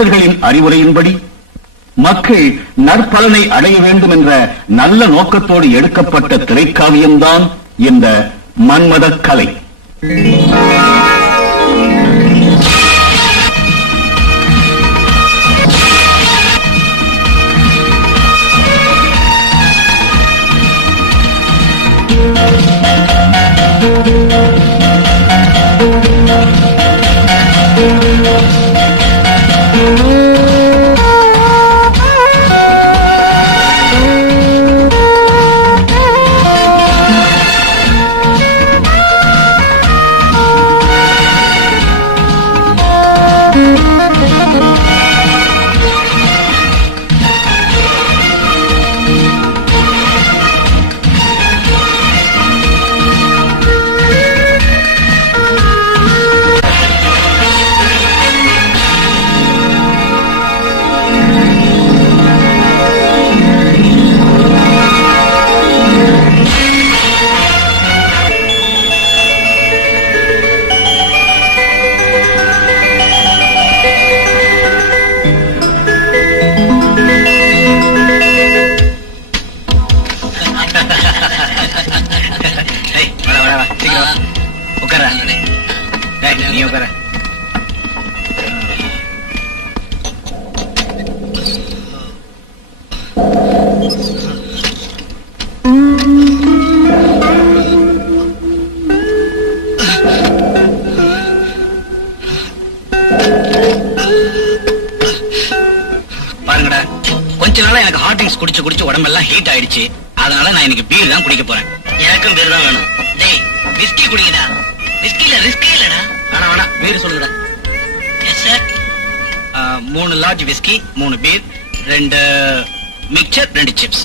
அறிவுரையின்படி மக்கள் நற்பலனை அடைய வேண்டும் என்ற நல்ல நோக்கத்தோடு எடுக்கப்பட்ட திரைக்காவியம்தான் இந்த மன்மதக் கலை. குடிச்சு குடிச்சு உடம்பெல்லாம் ஹீட் ஆயிடுச்சு. அதனால நான் எனக்கு பீர் தான் குடிக்க போறேன். எனக்கும் பீர் தான் வேணும். டேய் விஸ்கி குடிங்கடா. விஸ்கில ரிஸ்கே இல்லடா. வேணா வேணா பீர் சொல்லுடா. Yes sir. 3 large whisky, 3 beer, 2 mixture, 2 chips.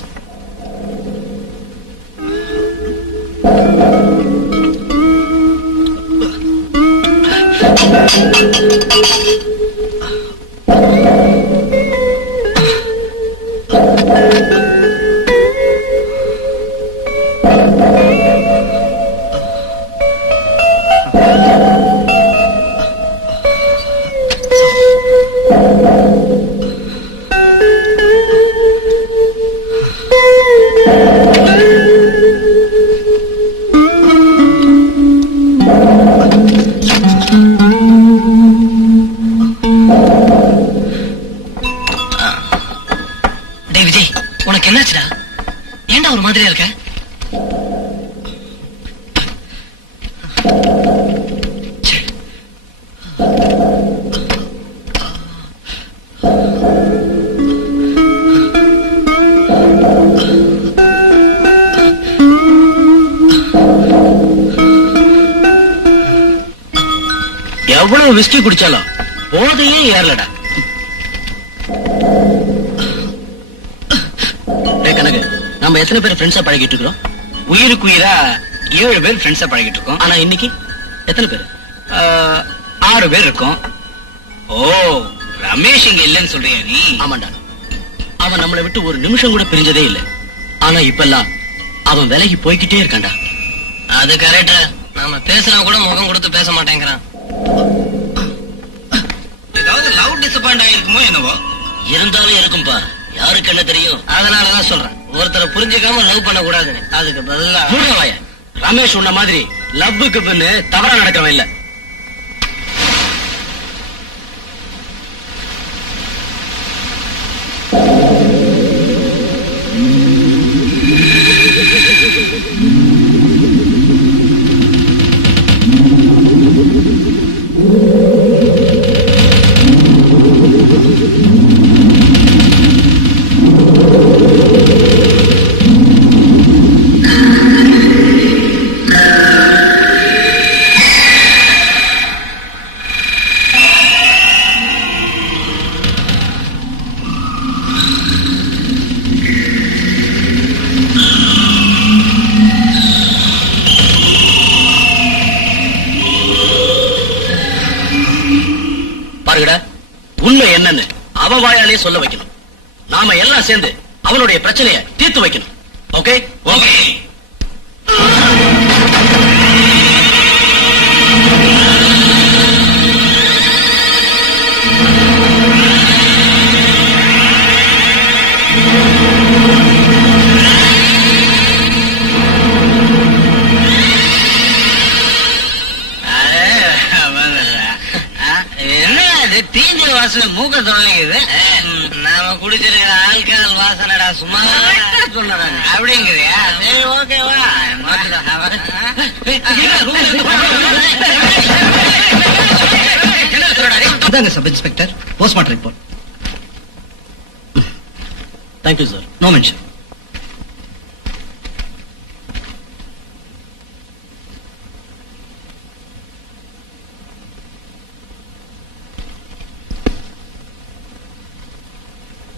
எவ்வளவு விஸ்கி குடிச்சாலும் போதையே ஏறலடா. கணக்கு நம்ம எத்தனை பேர் ஃப்ரெண்ட்ஸா பழகிட்டு இருக்கிறோம்? உயிருக்கு உயிரா 7 பேர் ஃப்ரெண்ட்ஸா பழகிட்டு இருக்கோம். ஆனா இன்னைக்கு எத்தனை பேர்? 6 பேர் இருக்கோம். ஓ, ரமேஷ் இங்க இல்லன்னு சொல்றியா நீ? ஆமாண்டா, அவன் நம்மளை விட்டு ஒரு நிமிஷம் கூட பிரிஞ்சதே இல்லை. ஆனா இப்பெல்லாம் அவன் விலகி போய்கிட்டே இருக்கான்டா. அது கரெக்டா. நாம பேசினா கூட முகம் கொடுத்து பேச மாட்டேங்கிறான். ஏதாவது லவ் டிசப்பாயிண்ட் ஆயிருக்குமோ என்னவோ? இருந்தாலும் இருக்கும்பா, யாருக்கு என்ன தெரியும்? அதனாலதான் சொல்றேன், ஒருத்தரை புரிஞ்சுக்காம லவ் பண்ண கூடாது. அதுக்கு பதிலா ரமேஷ் உன்ன மாதிரி லவ்வுக்கு பின்னு தவறா நடக்கிறவன் இல்ல. உண்மை என்னன்னு அவ வாயாலே சொல்ல வைக்கணும். நாம எல்லாம் சேர்ந்து அவனுடைய பிரச்சனையை தீர்த்து வைக்கணும். Okay okay. வாசனை மூக்க தொலைக்குது. நாம குடிச்சிருக்கிற ஆல்கஹால் வாசனைடா. சும்மா சொல்லுறாங்க அப்படிங்கிறியா? சரி ஓகேவா? அதாங்க sub inspector, postmortem report. Thank you sir. No mention.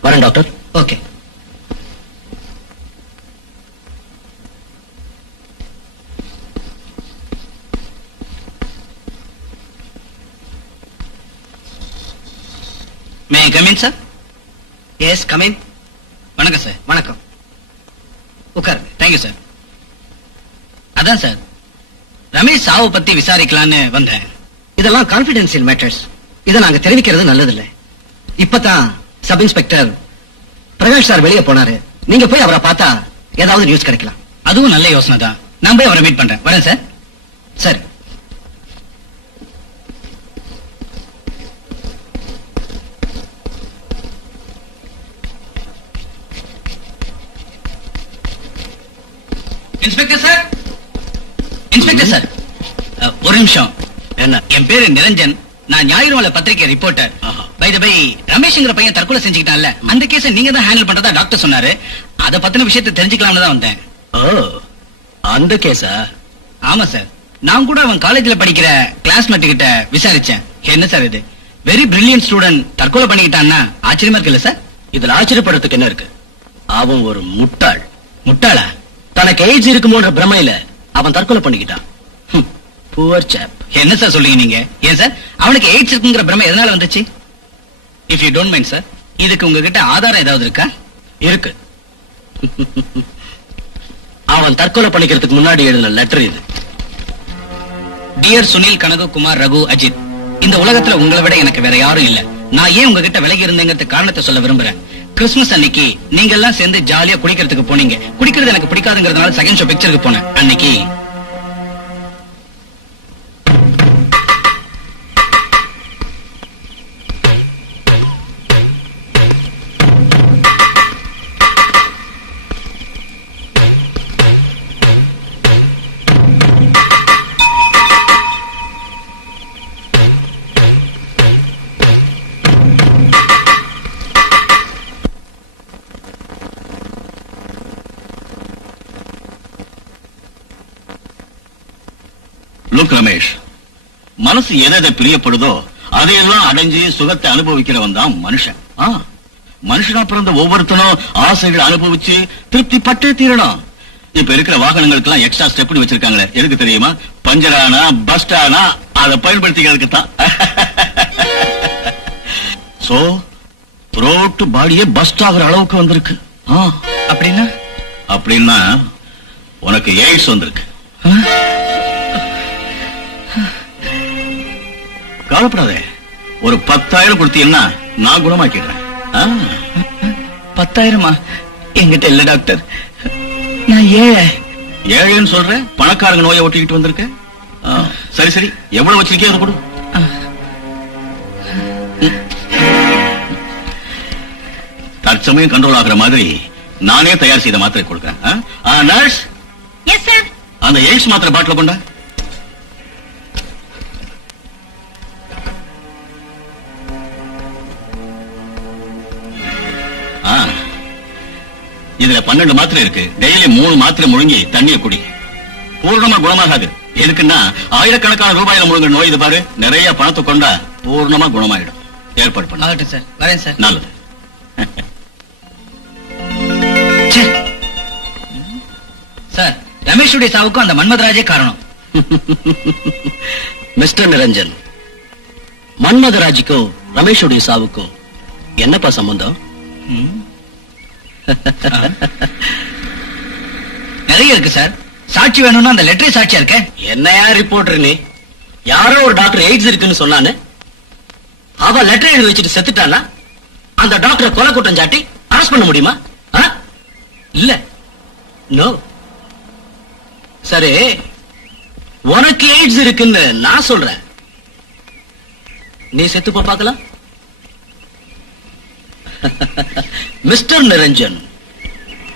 வரேன் doctor. Okay. May I come in sir? Yes come in. வணக்கம் சார். வணக்கம். உட்காருங்க. Thank you sir. அதான் சார், ரமேஷ் சாவு பத்தி விசாரிக்கலான்னு வந்தேன். இதெல்லாம் கான்பிடென்சியல் மேட்டர்ஸ். இதை நாங்க தெரிவிக்கிறது நல்லதில்லை. இப்பதான் சப் இன்ஸ்பெக்டர் பிரகாஷ் சார் வெளியே போனாரு. நீங்க போய் அவரை பார்த்தா ஏதாவது நியூஸ் கிடைக்கலாம். அதுவும் நல்ல யோசனை தான். நான் போய் அவரை மீட் பண்றேன். வரேன் சார். சரி. இன்ஸ்பெக்டர் சார், இன்ஸ்பெக்டர் சார், ஒரு நிமிஷம். என்ன? என் பேரு நிரஞ்சன். நான் ஞாயிறு பத்திரிகை ரிப்போர்ட்டர். பை த பை, ரமேஷ்ங்கிற பையன் தற்கொலை செஞ்சுக்கிட்டான்ல, அந்த கேஸை நீங்க தான் ஹேண்டில் பண்றதா டாக்டர் சொன்னாரு. அத பத்தின விஷயத்தை தெரிஞ்சுக்கலாம்னு தான் வந்தேன். ஓ, அந்த கேஸா? ஆமா சார். நான் கூட அவன் காலேஜ்ல படிக்கிற கிளாஸ்மேட் கிட்ட விசாரிச்சேன். என்ன சார் இது, வெரி பிரில்லியன்ட் ஸ்டூடெண்ட் தற்கொலை பண்ணிக்கிட்டான்னா ஆச்சரியமா இருக்குல்ல சார்? இதுல ஆச்சரியப்படுறதுக்கு என்ன இருக்கு? அவன் ஒரு முட்டாள். முட்டாளா? தனக்கு ஏஜ் இருக்குமோன்ற பிரமையில அவன் தற்கொலை பண்ணிக்கிட்டான். புவர் சாப். என்ன சார் சொல்றீங்க நீங்க? ஏன் சார் அவனுக்கு எய்ட்ஸ் இருக்குங்கிற பிரமை எதனால வந்துச்சு? If you don't mind sir, இதுக்கு உங்ககிட்ட ஆதாரம் ஏதாவது இருக்கா? இருக்கு. அவன் தற்கொலை பண்ணிக்கிறதுக்கு முன்னாடி எழுதின லெட்டர் இது. டியர் சுனில், கனகு, குமார், ரகு, அஜித், இந்த உலகத்துல உங்களை விட எனக்கு வேற யாரும் இல்ல. நான் ஏன் உங்ககிட்ட விலகி இருந்தேங்கிறதுக்கு காரணத்தை சொல்ல விரும்புறேன். கிறிஸ்துமஸ் அன்னைக்கு நீங்க எல்லாம் சேர்ந்து ஜாலியா குடிக்கிறதுக்கு போனீங்க. குடிக்கிறது எனக்கு பிடிக்காதுங்கிறதுனால செகண்ட் ஷோ பிக்சருக்கு போனேன். அன்னைக்கு ரமேஷ், மனசு எதை பிரியப்படுதோ அதையெல்லாம் அடைஞ்சு சுகத்தை அனுபவிக்கிறவன் தான் மனுஷன். மனுஷனா பிறந்த ஒவ்வொருத்தனும் ஆசைகளை அனுபவிச்சு திருப்தி பட்டே தீரணும். இப்ப இருக்கிற வாகனங்களுக்கு எல்லாம் எக்ஸ்ட்ரா ஸ்டெப்னி வச்சிருக்காங்களே, எதுக்கு தெரியுமா? பஞ்சரானா பஸ்டானா அதை பயன்படுத்திக்கிறதுக்கு தான். சோ த்ரோட் பாடியே பஸ்ட் ஆகிற அளவுக்கு வந்திருக்கு. அப்படின்னா அப்படின்னா உனக்கு எய்ட்ஸ் வந்திருக்கு. கவலைப்படாதே, ஒரு 10,000 கொடுத்தீங்கன்னா நான் குணமாக்கிடுறேன். 10,000? என்கிட்ட இல்ல டாக்டர், நான் ஏழைன்னு சொல்றேன். பணக்காரங்க நோயை ஒட்டிக்கிட்டு வந்திருக்க. சரி சரி, எவ்வளவு வச்சிருக்கே அதை கொடு. தற்சமயம் கண்ட்ரோல் ஆகுற மாதிரி நானே தயார் செய்த மாத்திரை கொடுக்கிறேன். நர்ஸ், அந்த எய்ட்ஸ் மாத்திரை பாட்டில கொண்டா. இதுல 12 மாத்திரை இருக்கு. டெய்லி 3 மாத்திரை முழுங்கி தண்ணியை குடி. பூர்ணமா குணமாகாது. எதுக்குன்னா ஆயிரக்கணக்கான ரூபாயில முழுங்க நோய். இது பாரு, நிறைய பணத்தை கொண்டா பூர்ணமா குணமாயிடும். ஏற்பாடு பண்ண சார். வரேன் சார். நல்லது. சார், ரமேஷுடைய சாவுக்கும் அந்த மன்மதராஜே காரணம். மிஸ்டர் நிரஞ்சன், மன்மதராஜுக்கும் ரமேஷுடைய சாவுக்கும் என்னப்பா சம்பந்தம்? நிறைய இருக்கு சார். சாட்சி வேணும்னா அந்த லெட்டரே சாட்சியா இருக்க. என்னையா ரிப்போர்ட்டர் நீ? யாரோ ஒரு டாக்டர் எய்ட்ஸ் இருக்குன்னு சொன்னானு அவ லெட்டர் எழுதி வச்சுட்டு செத்துட்டானா அந்த டாக்டரை கொலை குற்றம் சாட்டி அரெஸ்ட் பண்ண முடியுமா? இல்ல. நோ. சரி, உனக்கு எய்ட்ஸ் இருக்குன்னு நான் சொல்றேன். நீ செத்துப்ப பார்க்கலாம். மிஸ்டர் நிரஞ்சன்,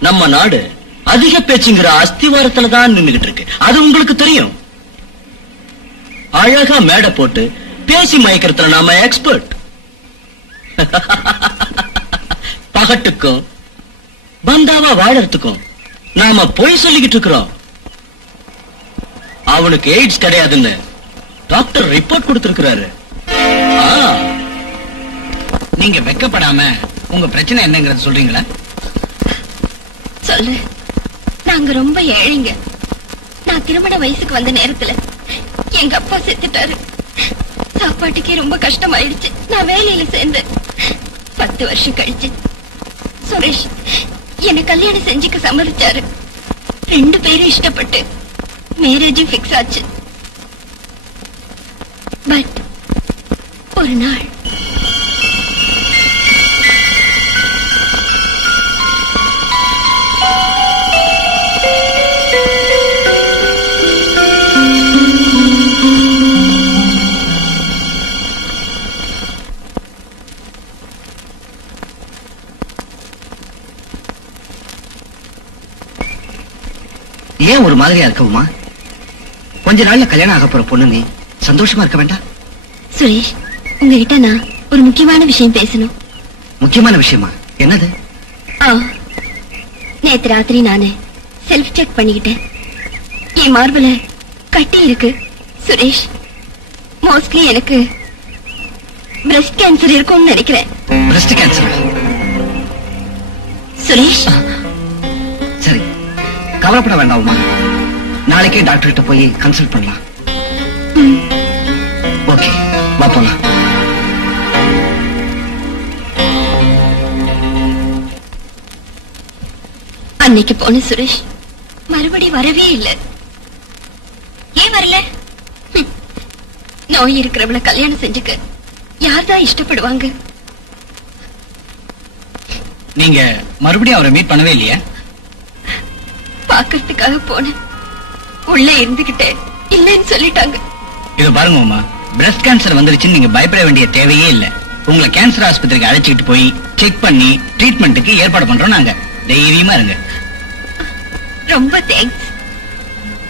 நம்ம நாடு அதிக பேச்சுங்கிற அஸ்திவாரத்துல தான் நின்னுகிட்டு இருக்கு. அது உங்களுக்கு தெரியும். அழகா மேடை போட்டு பேசி மயக்கிறதுல நாம எக்ஸ்பர்ட். பகட்டுக்கும் பந்தாவா வாழறதுக்கும் நாம பொய் சொல்லிக்கிட்டு இருக்கிறோம். அவனுக்கு எய்ட்ஸ் கிடையாதுன்னு டாக்டர் ரிப்போர்ட் கொடுத்திருக்கிறாரு. நீங்க வெக்கப்படாம உங்க பிரச்சனை என்னங்கறத சொல்றீங்களா? சொல்லு. நாங்க ரொம்ப ஏழைங்க. நான் திருமண வயசுக்கு வந்த நேரத்துல எங்க அப்பா செத்துட்டாரு. சாப்பாட்டுக்கே ரொம்ப கஷ்டமாயிடுச்சு. நான் வேலையில சேர்ந்தேன். 10 வருஷம் கழிச்சு சுரேஷ் என்ன கல்யாணம் செஞ்சுக்க சம்மதிச்சாரு. 2 பேரும் இஷ்டப்பட்டு மேரேஜும் பிக்ஸ் ஆச்சு. பட் ஒரு நாள் ஏன் ஒரு மாதிரியா இருக்கவுமா? கொஞ்ச நாள்ல கல்யாணம் ஆக போற பொண்ணு, நீ சந்தோஷமா இருக்க வேண்டாம்? சுரேஷ், உங்ககிட்ட நான் ஒரு முக்கியமான விஷயம் பேசணும். முக்கியமான விஷயமா? என்னது? நேத்து ராத்திரி நானு செல்ஃப் செக் பண்ணிக்கிட்டேன். என் மார்புல கட்டி இருக்கு. சுரேஷ், மோஸ்ட்லி எனக்கு பிரஸ்ட் கேன்சர் இருக்கும்னு நினைக்கிறேன். Breast cancer? சுரேஷ், சரி, கவலைப்பட வேண்டாமா? நாளைக்கே டாக்டர் கிட்ட போய் கன்சல்ட் பண்ணலாம். ஓகே, வா போலாம். அன்னைக்கு போன சுரேஷ் மறுபடி வரவே இல்லை. ஏன் வரல? நோய் இருக்கிறவளை கல்யாணம் செஞ்சுக்க யார்தான் இஷ்டப்படுவாங்க? நீங்க மறுபடியும் அவரை மீட் பண்ணவே இல்லையா? பாக்கிறதுக்காக போனேன். உள்ள இருந்துகிட்டே இல்லன்னு சொல்லிட்டாங்க. இது பாருங்க அம்மா, பிரஸ்ட் கேன்சர் வந்துருச்சுன்னு நீங்க பயப்பட வேண்டிய தேவையே இல்ல. உங்களை கேன்சர் ஆஸ்பத்திரிக்கு அழைச்சிட்டு போய் செக் பண்ணி ட்ரீட்மெண்ட்டுக்கு ஏற்பாடு பண்றோம் நாங்க. தைரியமா இருங்க. ரொம்ப தேங்க்ஸ்.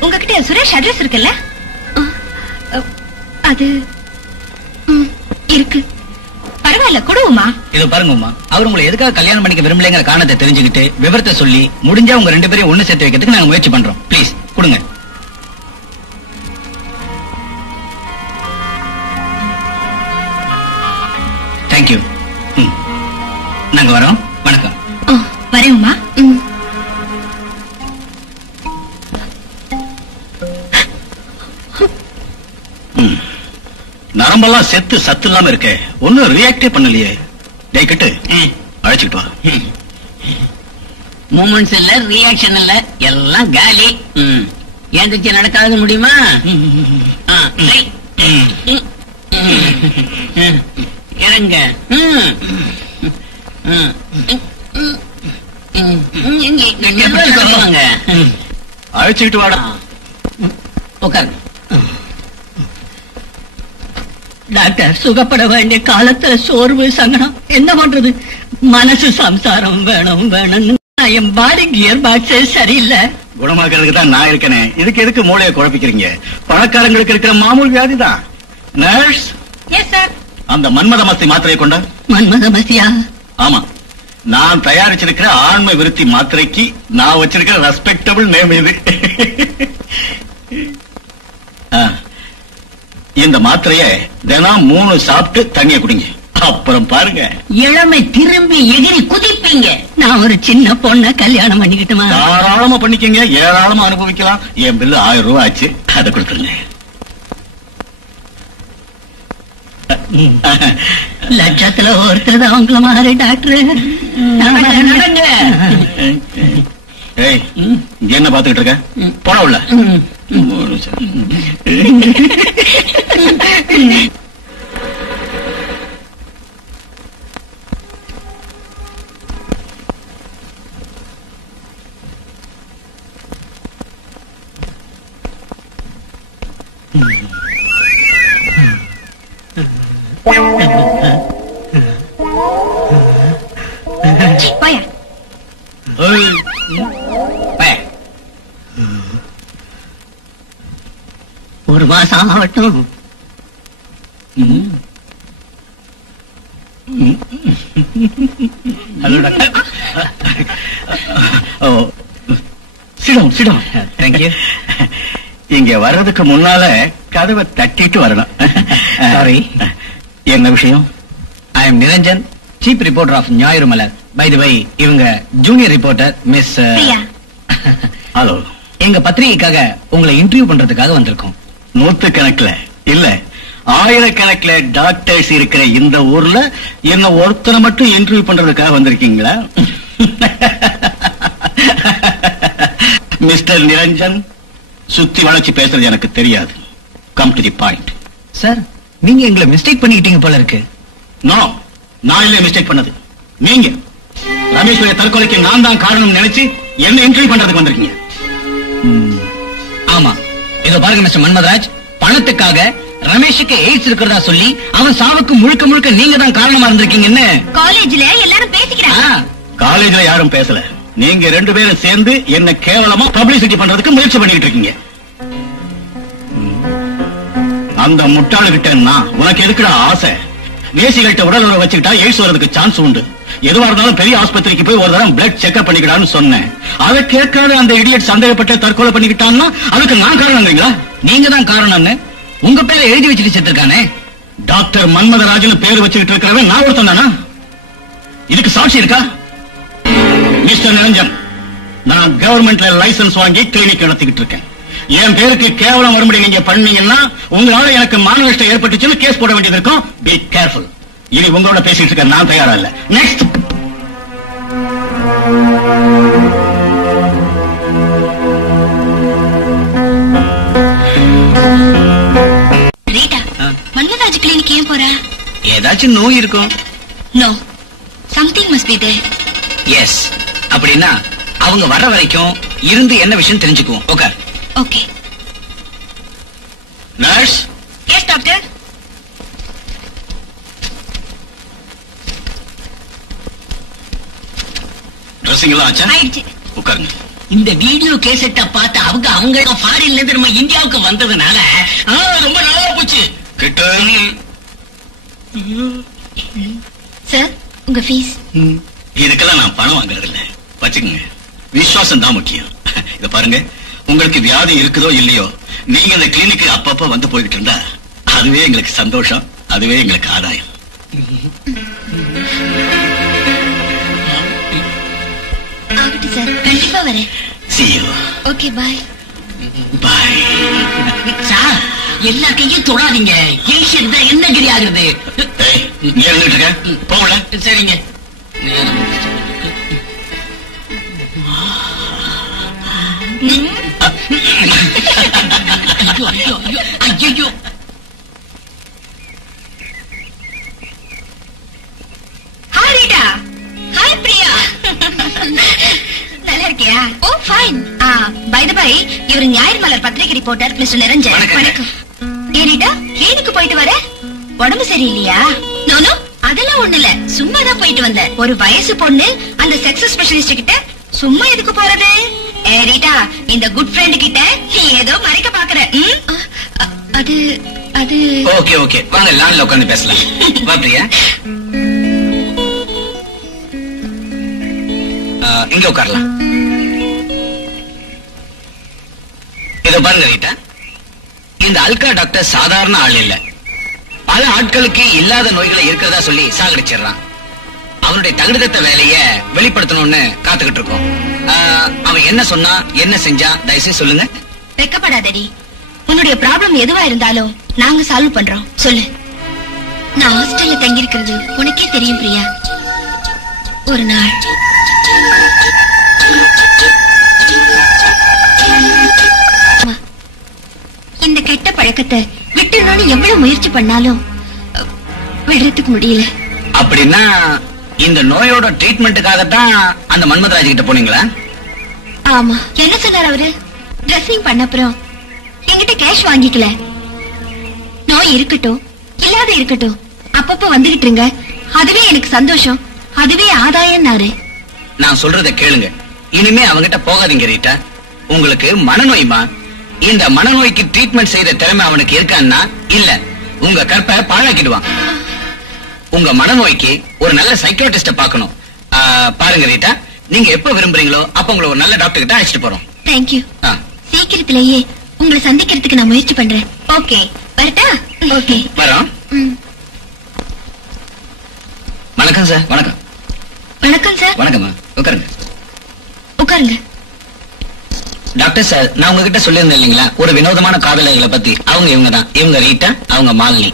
உங்ககிட்ட சுரேஷ் அட்ரஸ் இருக்குல்ல? அது இருக்கு. பரவாயில்ல, கொடுவோமா? இது பாருங்க அம்மா, அவர் உங்களை எதுக்காக கல்யாணம் பண்ணிக்க விரும்பலைங்கிற காரணத்தை தெரிஞ்சுக்கிட்டு விவரத்தை சொல்லி முடிஞ்சா உங்க 2 பேரையும் ஒண்ணு சேர்த்து வைக்கிறதுக்கு நாங்க முயற்சி பண்றோம். ப்ளீஸ் கொடுங்க. தேங்க்யூ. நாங்க வரோம். வணக்கம். வரேம்மா. நரம்பெல்லாம் செத்து சத்து இல்லாம இருக்க, ஒன்னும் ரியாக்டே பண்ணலையே. டேய் கட்டு, அழைச்சிட்டு வா. மூமெண்ட்ஸ் இல்ல, ரியாக்ஷன் இல்ல, எல்லாம் காலி. ஏந்திச்சு நடக்காது முடியுமா? இறங்க. அழைச்சிட்டு வாடா. உட்காரு. டாக்டர், சுகப்பட வேண்டிய காலத்துல சோர்வு சங்கடம் என்ன பண்றது? மனசு சம்சாரம் வேணும் வேணும்னு என் பாடி கியர் பாக்ஸே சரியில்லை. குணமாக்குறதுக்கு தான் நான் இருக்கனே. இதுக்கு எதுக்கு மூளையை குழப்பிக்கிறீங்க? பணக்காரங்களுக்கு இருக்கிற மாமூல் வியாதிதான். நர்ஸ். Yes sir. அந்த மன்மதமஸ்தி மாத்திரையை கொண்ட. மன்மதமஸ்தியா? ஆமா, நான் தயாரிச்சிருக்கிற ஆன்ம விருத்தி மாத்திரைக்கு நான் வச்சிருக்கிற ரெஸ்பெக்டபிள் நேம் இது. இந்த மாத்திரைய தினம் 3 சாப்பிட்டு தண்ணிய குடிங்க. அப்புறம் பாருங்க, இளமை திரும்பி எகிரி குதிப்பீங்க. நான் ஒரு சின்ன பொண்ண கல்யாணம் பண்ணிக்கிட்டுமா? தாராளமா பண்ணிக்கங்க, ஏராளமா அனுபவிக்கலாம். என் பில்லு 1000 ரூபாய் ஆச்சு, அதை கொடுத்துருங்க. லட்சத்துல ஒருத்தர் தான் உங்களை மாதிரி டாக்டர். ஏய், இங்க என்ன பாத்துக்கிட்டு இருக்க? போட உள்ள. ஒரு மாசம் ஆகட்டும். Hello doctor. Sit down sit down. Thank you. இங்க வர்றதுக்கு முன்னால கதவை தட்டிட்டு வரணும். சாரி. என்ன விஷயம்? I am Niranjan, chief reporter of Gnayiru Malar. By the by, இவங்க ஜூனியர் ரிப்போர்ட்டர் மிஸ். ஹலோ. எங்க பத்திரிகைக்காக உங்களை இன்டர்வியூ பண்றதுக்காக வந்திருக்கோம். நூத்துக்கணக்கில் இல்ல, ஆயிரக்கணக்கில் டாக்டர்ஸ் இருக்கிற இந்த ஊர்ல என்ன ஒருத்தரை மட்டும் இன்டர்வியூ பண்றதுக்காக வந்திருக்கீங்களா? மிஸ்டர் நிரஞ்சன், சுத்தி வளைச்சு பேசுறது எனக்கு தெரியாது. Come to the point. Sir, நீங்க எங்களை மிஸ்டேக் பண்ணிக்கிட்டீங்க போல இருக்கு. நோ, நான் இல்ல மிஸ்டேக் பண்ணது, நீங்க. ரமேஸ்வரிய தற்கொலைக்கு நான் தான் காரணம் நினைச்சு என்ன இன்டர்வியூ பண்றதுக்கு வந்திருக்கீங்க. ஆமா, இதோ பாருங்க மிஸ்டர் மன்மதராஜ், பணத்துக்காக ரமேஷுக்கு எய்ட்ஸ் இருக்கிறதா சொல்லி அவன் சாவுக்கு முழுக்க முழுக்க நீங்க தான் காரணமா இருந்திருக்கீங்கன்னு காலேஜ்ல எல்லாரும் பேசிக்கிறாங்க. காலேஜ்ல யாரும் பேசல, நீங்க ரெண்டு பேரும் சேர்ந்து என்ன கேவலமா பப்ளிசிட்டி பண்றதுக்கு முயற்சி பண்ணிட்டு இருக்கீங்க. அந்த முட்டாளுகிட்ட நான் உனக்கு எதுக்குடா ஆசை? நேசிகள்கிட்ட உடல் உறவு வச்சுக்கிட்டா எய்ட்ஸ் வரதுக்கு சான்ஸ் உண்டு. எதுவா இருந்தாலும் பெரிய ஆஸ்பத்திரிக்கு போய் ஒரு தரம் பிளட் செக்அப் பண்ணிக்கலாம்னு சொன்னேன். அதை கேட்காத அந்த இடியட் சந்தேகப்பட்டு தற்கொலை பண்ணிக்கிட்டான்னா அதுக்கு நான் காரணங்கிறீங்களா? நீங்க தான் காரணம்னு உங்க பேரை எழுதி வச்சுட்டு செத்துருக்கானே. டாக்டர் மன்மதராஜன் பேர் வச்சுக்கிட்டு இருக்கிறவன் நான் ஒருத்தன் தானா? இதுக்கு சாட்சி இருக்கா? மிஸ்டர் நிரஞ்சன், நான் கவர்மெண்ட்ல லைசன்ஸ் வாங்கி கிளினிக் நடத்திக்கிட்டு இருக்கேன். என் பேருக்கு கேவலம் வரும்படி நீங்க பண்ணீங்கன்னா உங்களால எனக்கு மான நஷ்டம் ஏற்பட்டுச்சுன்னு கேஸ் போட வேண்டியது இருக்கும். Be careful. இனி உங்களோட பேசிட்டு இருக்க நான் தயாரா இல்ல. நெக்ஸ்ட். ரீட்டா, மன்மதராஜ் கிளினிக் ஏன் போறா? ஏதாச்சும் நோய் இருக்கும். No, something must be there. Yes. அப்படின்னா அவங்க வர வரைக்கும் இருந்து என்ன விஷயம் தெரிஞ்சுக்குவோம். Okay. Okay. Nurse. Yes doctor. Dressing எல்லாம் ஆச்சா? ஆயிடுச்சு. உட்காருங்க. இந்த வீடியோ கேசட்ட பார்த்து அவங்க ஃபாரின்ல இருந்து நம்ம இந்தியாவுக்கு வந்ததுனால ரொம்ப நல்லா போச்சு. கிட்ட சார், உங்க ஃபீஸ். இதுக்கெல்லாம் நான் பணம் வாங்குறது இல்ல, வச்சுக்கோங்க. விசுவாசம் தான் முக்கியம். இத பாருங்க, உங்களுக்கு வியாதி இருக்குதோ இல்லையோ, நீங்க இந்த கிளினிக்கு அப்பப்ப வந்து போய்கிட்டு இருந்தா அதுவே எங்களுக்கு சந்தோஷம், அதுவே எங்களுக்கு ஆதாயம். ஆகட்டும் சார், கண்டிப்பா வரேன். See you. Okay, bye. Bye. Sir, எல்லா கையும் தொடாதீங்க. ஏஷியன் தான் என்ன கிரி ஆகுது. ஏய், நீ எழுந்துட்டு இருக்க, போகல. சரிங்க. ஐயோ. Hi Rita. ஹாய் பிரியா. நல்லா இருக்கியா? ஓ ஃபைன். பை தி பை, இவர் ஞாயிறு மலர் பத்திரிகை ரிப்போர்ட்டர் மிஸ்டர் நிரஞ்சன். வணக்கம். ஏ ரீட்டா, கிளினிக்கு போயிட்டு வர? உடம்பு சரியில்லையா? நோ, அதெல்லாம் ஒண்ணு இல்ல, சும்மா தான் போயிட்டு வந்தேன். ஒரு வயசு பொண்ணு அந்த செக்ஸ் ஸ்பெஷலிஸ்ட் கிட்ட சும்மா எதுக்கு போறது? ஏ ரீட்டா, இந்த குட் ஃப்ரெண்ட் கிட்ட நீ ஏதோ மறைக்க பாக்குற. அது ஓகே, வாங்க லான்ல உட்கார்ந்து பேசலாம். வா பிரியா, இங்க உட்காரலாம். இத பாருங்க ரீட்டா, இந்த அல்கா டாக்டர் சாதாரண ஆள் இல்ல. பல ஆட்களுக்கு இல்லாத நோய்களை இருக்கிறதா சொல்லி சாகடிச்சிடறான். அவனுடைய தகுதித்த வேலைய வெளிப்படுத்தணும்னு காத்துக்கிட்டு இருக்கோம். அவன் என்ன சொன்னா, என்ன செஞ்சா, தயவுசெய்து சொல்லுங்க. வெக்கப்படாதடி. உன்னுடைய ப்ராப்ளம் எதுவா இருந்தாலும் நாங்க சால்வ் பண்றோம். சொல்லு. நான் ஹாஸ்டல்ல தங்கி இருக்கிறது உனக்கே தெரியும் பிரியா. ஒரு நாள் இந்த கெட்ட பழக்கத்தை விட்டுறணும்னு எவ்வளவு முயற்சி பண்ணாலும் விடுறதுக்கு முடியல. அப்படின்னா இந்த நோயோட ட்ரீட்மெண்ட்டுக்காகத்தான் அந்த மன்மதராஜ் கிட்ட போனீங்களா? ஆமா. என்ன சொன்னார் அவரு? ட்ரெஸ்ஸிங் பண்ண அப்புறம் என்கிட்ட கேஷ் வாங்கிக்கல. நோய் இருக்கட்டும், இல்லாத இருக்கட்டும், அப்பப்ப வந்துகிட்டு இருங்க, அதுவே எனக்கு சந்தோஷம், அதுவே ஆதாயம். நான் சொல்றத கேளுங்க. இனிமே அவங்கிட்ட போகாதீங்க ரீட்டா. உங்களுக்கு மனநோய்மா. இந்த மனநோய்க்கு ட்ரீட்மெண்ட் செய்யற திறமை அவனுக்கு இருக்கான்னா இல்ல உங்க கற்பை பாழாக்கிடுவான். உங்க மனநோய்க்கு ஒரு நல்ல சைக்கியாட்ரிஸ்ட பாக்கணும். பாருங்க ரீட்டா, நீங்க எப்ப விரும்புறீங்களோ அப்ப உங்களை ஒரு நல்ல டாக்டர் கிட்ட அழைச்சிட்டு போறோம். தேங்க்யூ. சீக்கிரத்திலேயே உங்களை சந்திக்கிறதுக்கு நான் முயற்சி பண்றேன். ஓகே, வரட்டா? ஓகே, வரோம். வணக்கம் சார். வணக்கம். வணக்கம் சார். வணக்கம்மா, உட்காருங்க. உட்காருங்க. டாக்டர் சார், நான் உங்ககிட்ட சொல்லியிருந்தேன் இல்லைங்களா ஒரு வினோதமான காதலர்களை பத்தி. அவங்க இவங்க தான். இவங்க ரீட்டா, அவங்க மாலினி.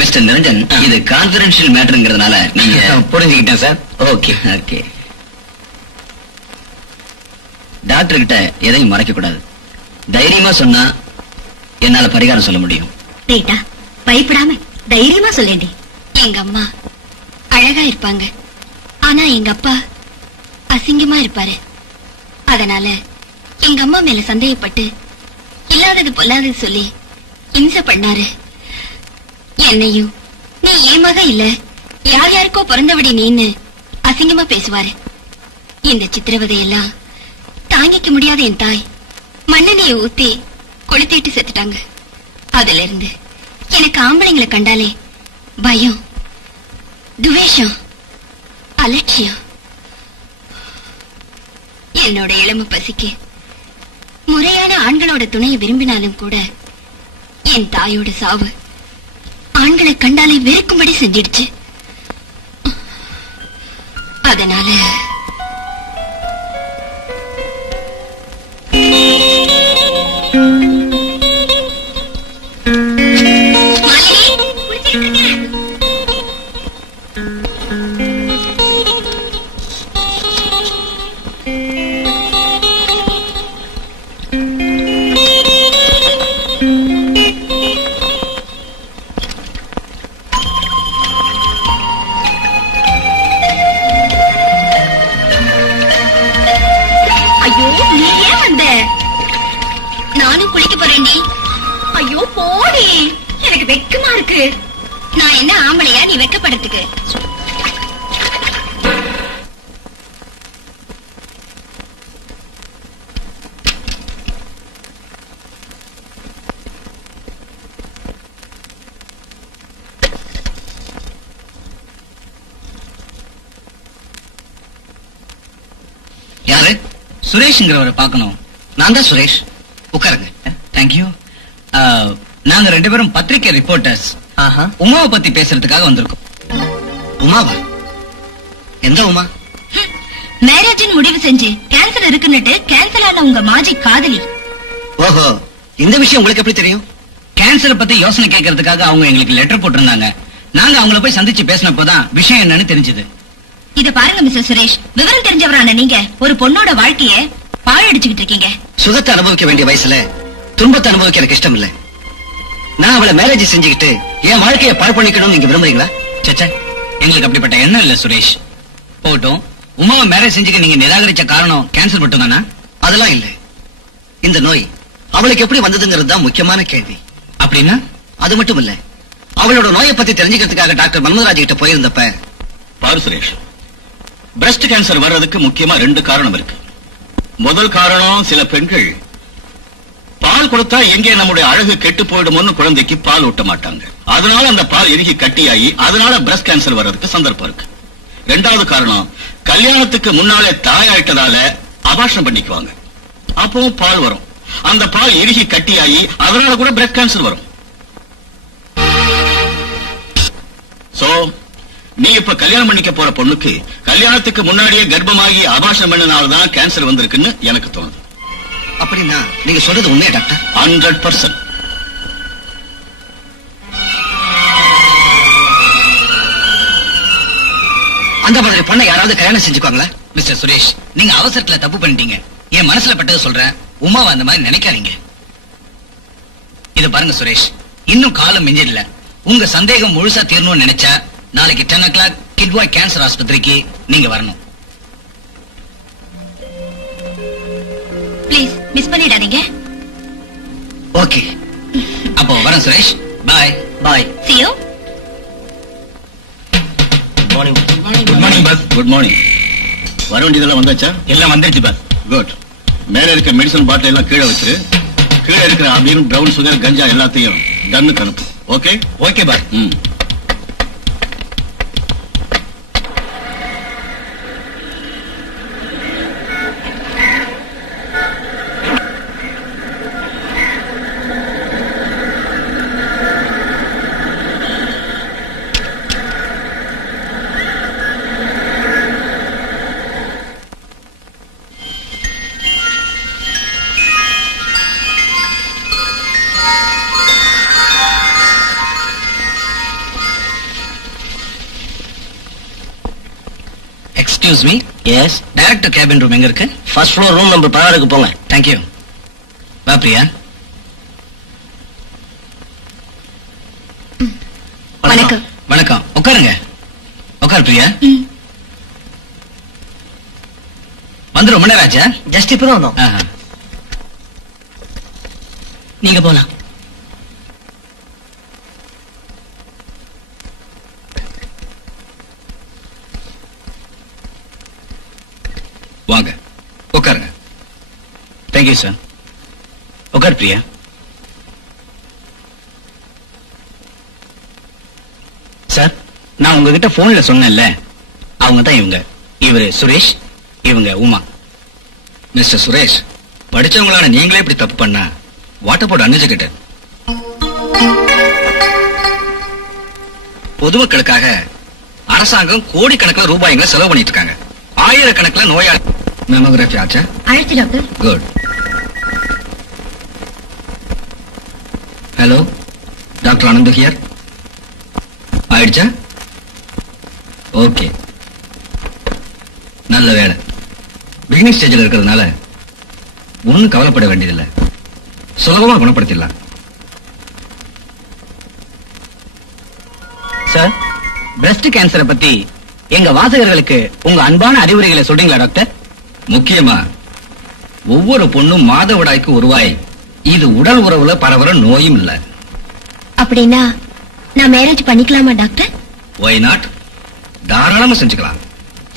மிஸ்டர் நிரஞ்சன், இது கான்பிடென்ஷியல் மேட்டர்ங்கிறதுனால நீங்க புரிஞ்சுக்கிட்டேன் சார். Okay okay. டாக்டர் கிட்ட எதையும் மறைக்க கூடாது. தைரியமா சொன்னா என்னால பரிகாரம் சொல்ல முடியும். ரீட்டா, பயப்படாம தைரியமா சொல்லேண்டி. எங்க அம்மா அழகா இருப்பாங்க, ஆனா எங்க அப்பா அசிங்கமா இருப்பாரு. அதனால எங்க அம்மா மேல சந்தேகப்பட்டு இல்லாதது பொல்லாதது சொல்லி இம்சை பண்ணாரு. என்னையும் நீ ஏன் மக இல்ல, யார் யாருக்கோ பிறந்தபடி நீன்னு அசிங்கமா பேசுவாரு. இந்த சித்திரவதையெல்லாம் தாங்கிக்க முடியாத என் தாய் மண்ணெண்ணையை ஊத்தி கொளுத்திட்டு செத்துட்டாங்க. அதுல இருந்து எனக்கு ஆம்பளைங்களை கண்டாலே பயம், துவேஷம், அலட்சியம். என்னோட இளம பசிக்கு முறையான ஆண்களோட துணையை விரும்பினாலும் கூட என் தாயோட சாவு ஆண்களை கண்டாலே வெறுக்கும்படி செஞ்சிடுச்சு. அதனால நானும் குளிக்க போறேன்டி. ஐயோ போடி, எனக்கு வெக்கமா இருக்கு. நான் என்ன ஆம்பளையா நீ வெக்கப்படுறதுக்கு? யாரு? சுரேஷ்ங்கிறவரை பார்க்கணும். நான் தான் சுரேஷ். உட்காருங்க. தேங்க்யூ. நாங்க 2 பேரும் பத்திரிகை ரிப்போர்ட்டர்ஸ். உமாவை பத்தி பேசுறதுக்காக வந்திருக்கோம். உமாவா? எந்த உமா? மேரேஜின் முடிவு செஞ்சு கேன்சர் இருக்குன்னுட்டு கேன்சல் ஆன உங்க மாஜி காதலி. ஓஹோ, இந்த விஷயம் உங்களுக்கு எப்படி தெரியும்? கேன்சரை பத்தி யோசனை கேட்கறதுக்காக அவங்க எங்களுக்கு லெட்டர் போட்டிருந்தாங்க. நாங்க அவங்கள போய் சந்திச்சு பேசினப்போதான் விஷயம் என்னன்னு தெரிஞ்சது. இத பாருங்க மிஸ்டர் சுரேஷ், விவரம் தெரிஞ்சவரான நீங்க ஒரு பொண்ணோட வாழ்க்கைய பாழடிச்சுக்கிட்டு இருக்கீங்க. சுகத்தை அனுபவிக்க வேண்டிய வயசுல துன்பத்தை அனுபவிக்க எனக்கு இஷ்டம் இல்ல. நான் அவளை மேரேஜ் செஞ்சுக்கிட்டு என் வாழ்க்கையை பாழ் பண்ணிக்கணும்னு நீங்க விரும்புறீங்களா? சச்சா, எங்களுக்கு அப்படிப்பட்ட எண்ணம் இல்ல சுரேஷ். போகட்டும், உமாவை மேரேஜ் செஞ்சுக்க நீங்க நிராகரிச்ச காரணம் கேன்சர் மட்டும் தானா? அதெல்லாம் இல்ல. இந்த நோய் அவளுக்கு எப்படி வந்ததுங்கிறது தான் முக்கியமான கேள்வி. அப்படின்னா? அது மட்டும் இல்ல, அவளோட நோயை பத்தி தெரிஞ்சுக்கிறதுக்காக டாக்டர் மன்மதராஜ் கிட்ட போயிருந்தப்ப. பாரு சுரேஷ், பிரஸ்ட் கேன்சர் வர்றதுக்கு முக்கியமா 2 காரணம் இருக்கு. முதல் காரணம், சில பெண்கள் பால் கொடுத்தா எங்கே நம்முடைய அழகு கெட்டு போயிடுமோன்னு குழந்தைக்கு பால் ஊட்ட மாட்டாங்க. அதனால அந்த பால் இறுகி கட்டியாகி அதனால பிரஸ்ட் கேன்சர் வர்றதுக்கு சந்தர்ப்பம் இருக்கு. 2வது காரணம், கல்யாணத்துக்கு முன்னாலே தாயாயிட்டதால அபாஷம் பண்ணிக்குவாங்க. அப்பவும் பால் வரும். அந்த பால் இறுகி கட்டியாகி அதனால கூட பிரஸ்ட் கேன்சர் வரும். சோ நீ இப்ப கல்யாணம் பண்ணிக்க போற பொண்ணுக்கு கல்யாணத்துக்கு முன்னாடியே கர்ப்பமாகி அபாஷம் பண்ணனால்தான் கேன்சர் வந்திருக்குன்னு எனக்கு தோணுது. அப்படின்னா நீங்க சொல்றது உண்மையா டாக்டர்? 100%. அந்த மாதிரி பொண்ணை யாராவது கல்யாணம் செஞ்சுக்குவாங்களா? மிஸ்டர் சுரேஷ், நீங்க அவசரத்துல தப்பு பண்ணிட்டீங்க. என் மனசுல பட்டது சொல்றேன், உமாவை அந்த மாதிரி நினைக்காதீங்க. இத பாருங்க சுரேஷ், இன்னும் காலம் மிஞ்சிடல. உங்க சந்தேகம் முழுசா தீரணும்னு நினைச்சா நாளைக்கு 10 o'clock கிட்வாய் கேன்சர் ஆஸ்பத்திரிக்கு நீங்க வரணும். ப்ளீஸ் மிஸ் பண்ணிடாதீங்க. ஓகே, அப்போ வரேன் சுரேஷ். பாய். பாய். See you. Good morning. Good morning. Morning boss. Good morning. வர வேண்டியதெல்லாம் வந்தாச்சா? எல்லாம் வந்துருச்சு பாஸ். குட். மேல இருக்க மெடிசன் பாட்டில் எல்லாம் கீழே வச்சிரு. கீழே இருக்கிற அபீரும் பிரவுன் சுகர் கஞ்சா எல்லாத்தையும் கன்னுக்கு அனுப்பு. Okay? Okay boss. Excuse me. Yes. Director cabin room எங்க இருக்கு? ஃபர்ஸ்ட் ஃப்ளோர் ரூம் நம்பர் 16க்கு போங்க. Thank you. வா பிரியா. வணக்கம். வணக்கம். உட்காருங்க. உட்கார் பிரியா. வந்து ரொம்ப நேரம் ஆச்சா? ஜஸ்ட் இப்பதான் வந்தோம். நீங்க போலாம். வாங்க உட்காருங்க. Thank you sir. உட்கார் பிரியா. சார், நான் உங்ககிட்ட போன்ல சொன்னேன்ல, அவங்க தான் இவங்க. இவரு சுரேஷ், இவங்க உமா. மிஸ்டர் சுரேஷ், படிச்சவங்களான நீங்களே இப்படி தப்பு பண்ணா வாட் அபௌட் அன்எஜுகேட்டட்? பொதுமக்களுக்காக அரசாங்கம் கோடிக்கணக்கில் ரூபாய்களை செலவு பண்ணிட்டு இருக்காங்க. ஆயிரக்கணக்கில் நோயாளி. மேமோகிராஃபி ஆச்சா? ஆயிடுச்சு doctor. Good. Hello, doctor Anand here. ஆயிடுச்சா? ஓகே, நல்ல வேலை. பிகினிங் ஸ்டேஜில் இருக்கிறதுனால ஒன்னும் கவலைப்பட வேண்டியதில்லை. சுலபமா குணப்படுத்திடலாம். சார், பிரஸ்ட் கேன்சரை பத்தி எங்க வாசகர்களுக்கு உங்க அன்பான அறிவுரைகளை சொல்றீங்களா டாக்டர்? முக்கியமா ஒவ்வொரு பொண்ணும் மாதவிடாய்க்கு உருவாய் இது உடல் உறவுல பரவற நோயும் இல்ல. அப்படின்னா நான் மேரேஜ் பண்ணிக்கலாமா டாக்டர்? Y not? தாராளமா செஞ்சுக்கலாம்.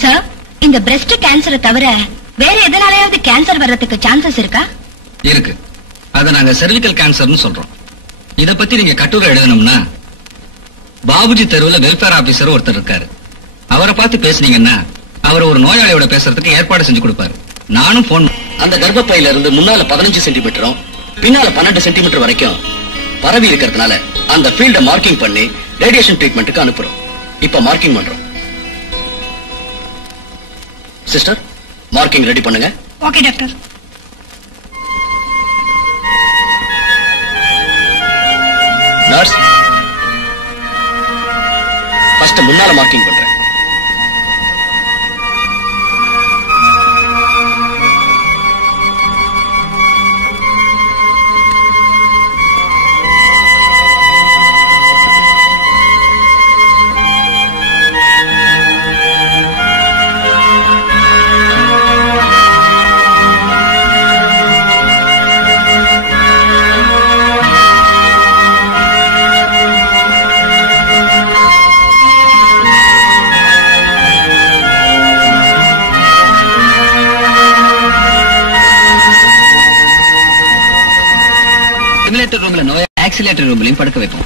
சார், இந்த பிரஸ்ட் கேன்சரை தவிர வேற எதனாலயாவது கேன்சர் வர்றதுக்கு சான்சஸ் இருக்கா? இருக்கு. அத நாங்க செர்விக்கல் கேன்சர்னு சொல்றோம். இத பத்தி நீங்க கட்டுரை எழுதணும்னா பாபுஜி தெருவுல வெல்ஃபேர் ஆபீசர் ஒருத்தர் இருக்காரு. அவரை பார்த்து பேசுனீங்கன்னா அவர் ஒரு நோயாளியோட பேசுறதுக்கு ஏற்பாடு செஞ்சு கொடுப்பாரு. நானும் போன். அந்த கர்ப்பப்பையில இருந்து முன்னால 15 சென்டிமீட்டரும் பின்னால 12 சென்டிமீட்டர் வரைக்கும் பரவி இருக்கிறதுனால அந்த ஃபீல்ட மார்க்கிங் பண்ணி ரேடியேஷன் ட்ரீட்மெண்ட்டுக்கு அனுப்புறோம். இப்ப மார்க்கிங் பண்றோம். சிஸ்டர், மார்க்கிங் ரெடி பண்ணுங்க. Okay doctor. நர்ஸ், ஃபர்ஸ்ட் முன்னால மார்க்கிங் பண்றேன். ரூம்ல நோயா ஆக்சிலேட்டர் ரூம்லயும் படுக்க வைப்போம்.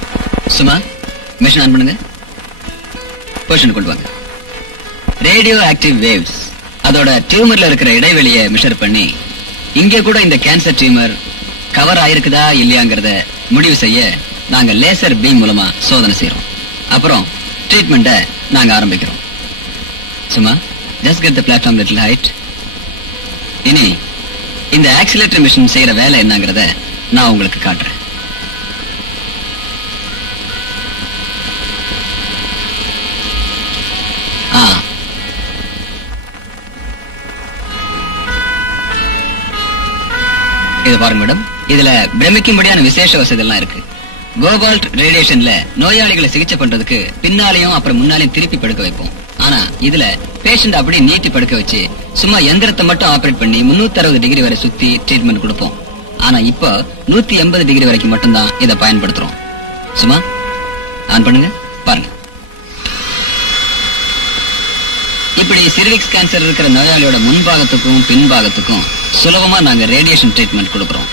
சும்மா மிஷின் ஆன் பண்ணுங்க. பொசிஷன் கொண்டு வாங்க. ரேடியோ ஆக்டிவ் வேவ்ஸ் அதோட டியூமர்ல இருக்கிற இடைவெளியை மெஷர் பண்ணி இங்க கூட இந்த கேன்சர் டியூமர் கவர் ஆயிருக்குதா இல்லையாங்கிறத முடிவு செய்ய நாங்க லேசர் பீம் மூலமா சோதனை செய்யறோம். அப்புறம் ட்ரீட்மெண்ட்டை நாங்க ஆரம்பிக்கிறோம். சும்மா just get the platform little height. இனி இந்த ஆக்சிலேட்டர் மிஷின் செய்யற வேலை என்னங்கறத நான் உங்களுக்கு காட்டுறேன். இது பாருங்க மேடம், இதுல பிரமிக்கும்படியான விசேஷ வசதி எல்லாம் இருக்கு. கோபால்ட் ரேடியேஷன்ல நோயாளிகளை சிகிச்சை பண்றதுக்கு பின்னாலையும் அப்புறம் முன்னாலையும் திருப்பி படுக்க வைப்போம். ஆனா இதுல பேஷண்ட் அப்படியே நீட்டி படுக்க வச்சு சும்மா எந்திரத்தை மட்டும் ஆபரேட் பண்ணி 360 டிகிரி வரை சுத்தி ட்ரீட்மெண்ட் கொடுப்போம். ஆனா இப்போ 180 டிகிரி வரைக்கும் மட்டும்தான் இதை பயன்படுத்துறோம். சும்மா ஆன் பண்ணுங்க, பாருங்க. இப்படி சிரிலிக்ஸ் கேன்சர் இருக்கிற நோயாளியோட முன்பாகத்துக்கும் பின்பாகத்துக்கும் சுலபமா நாங்க ரேடியேஷன் ட்ரீட்மெண்ட் கொடுக்கறோம்.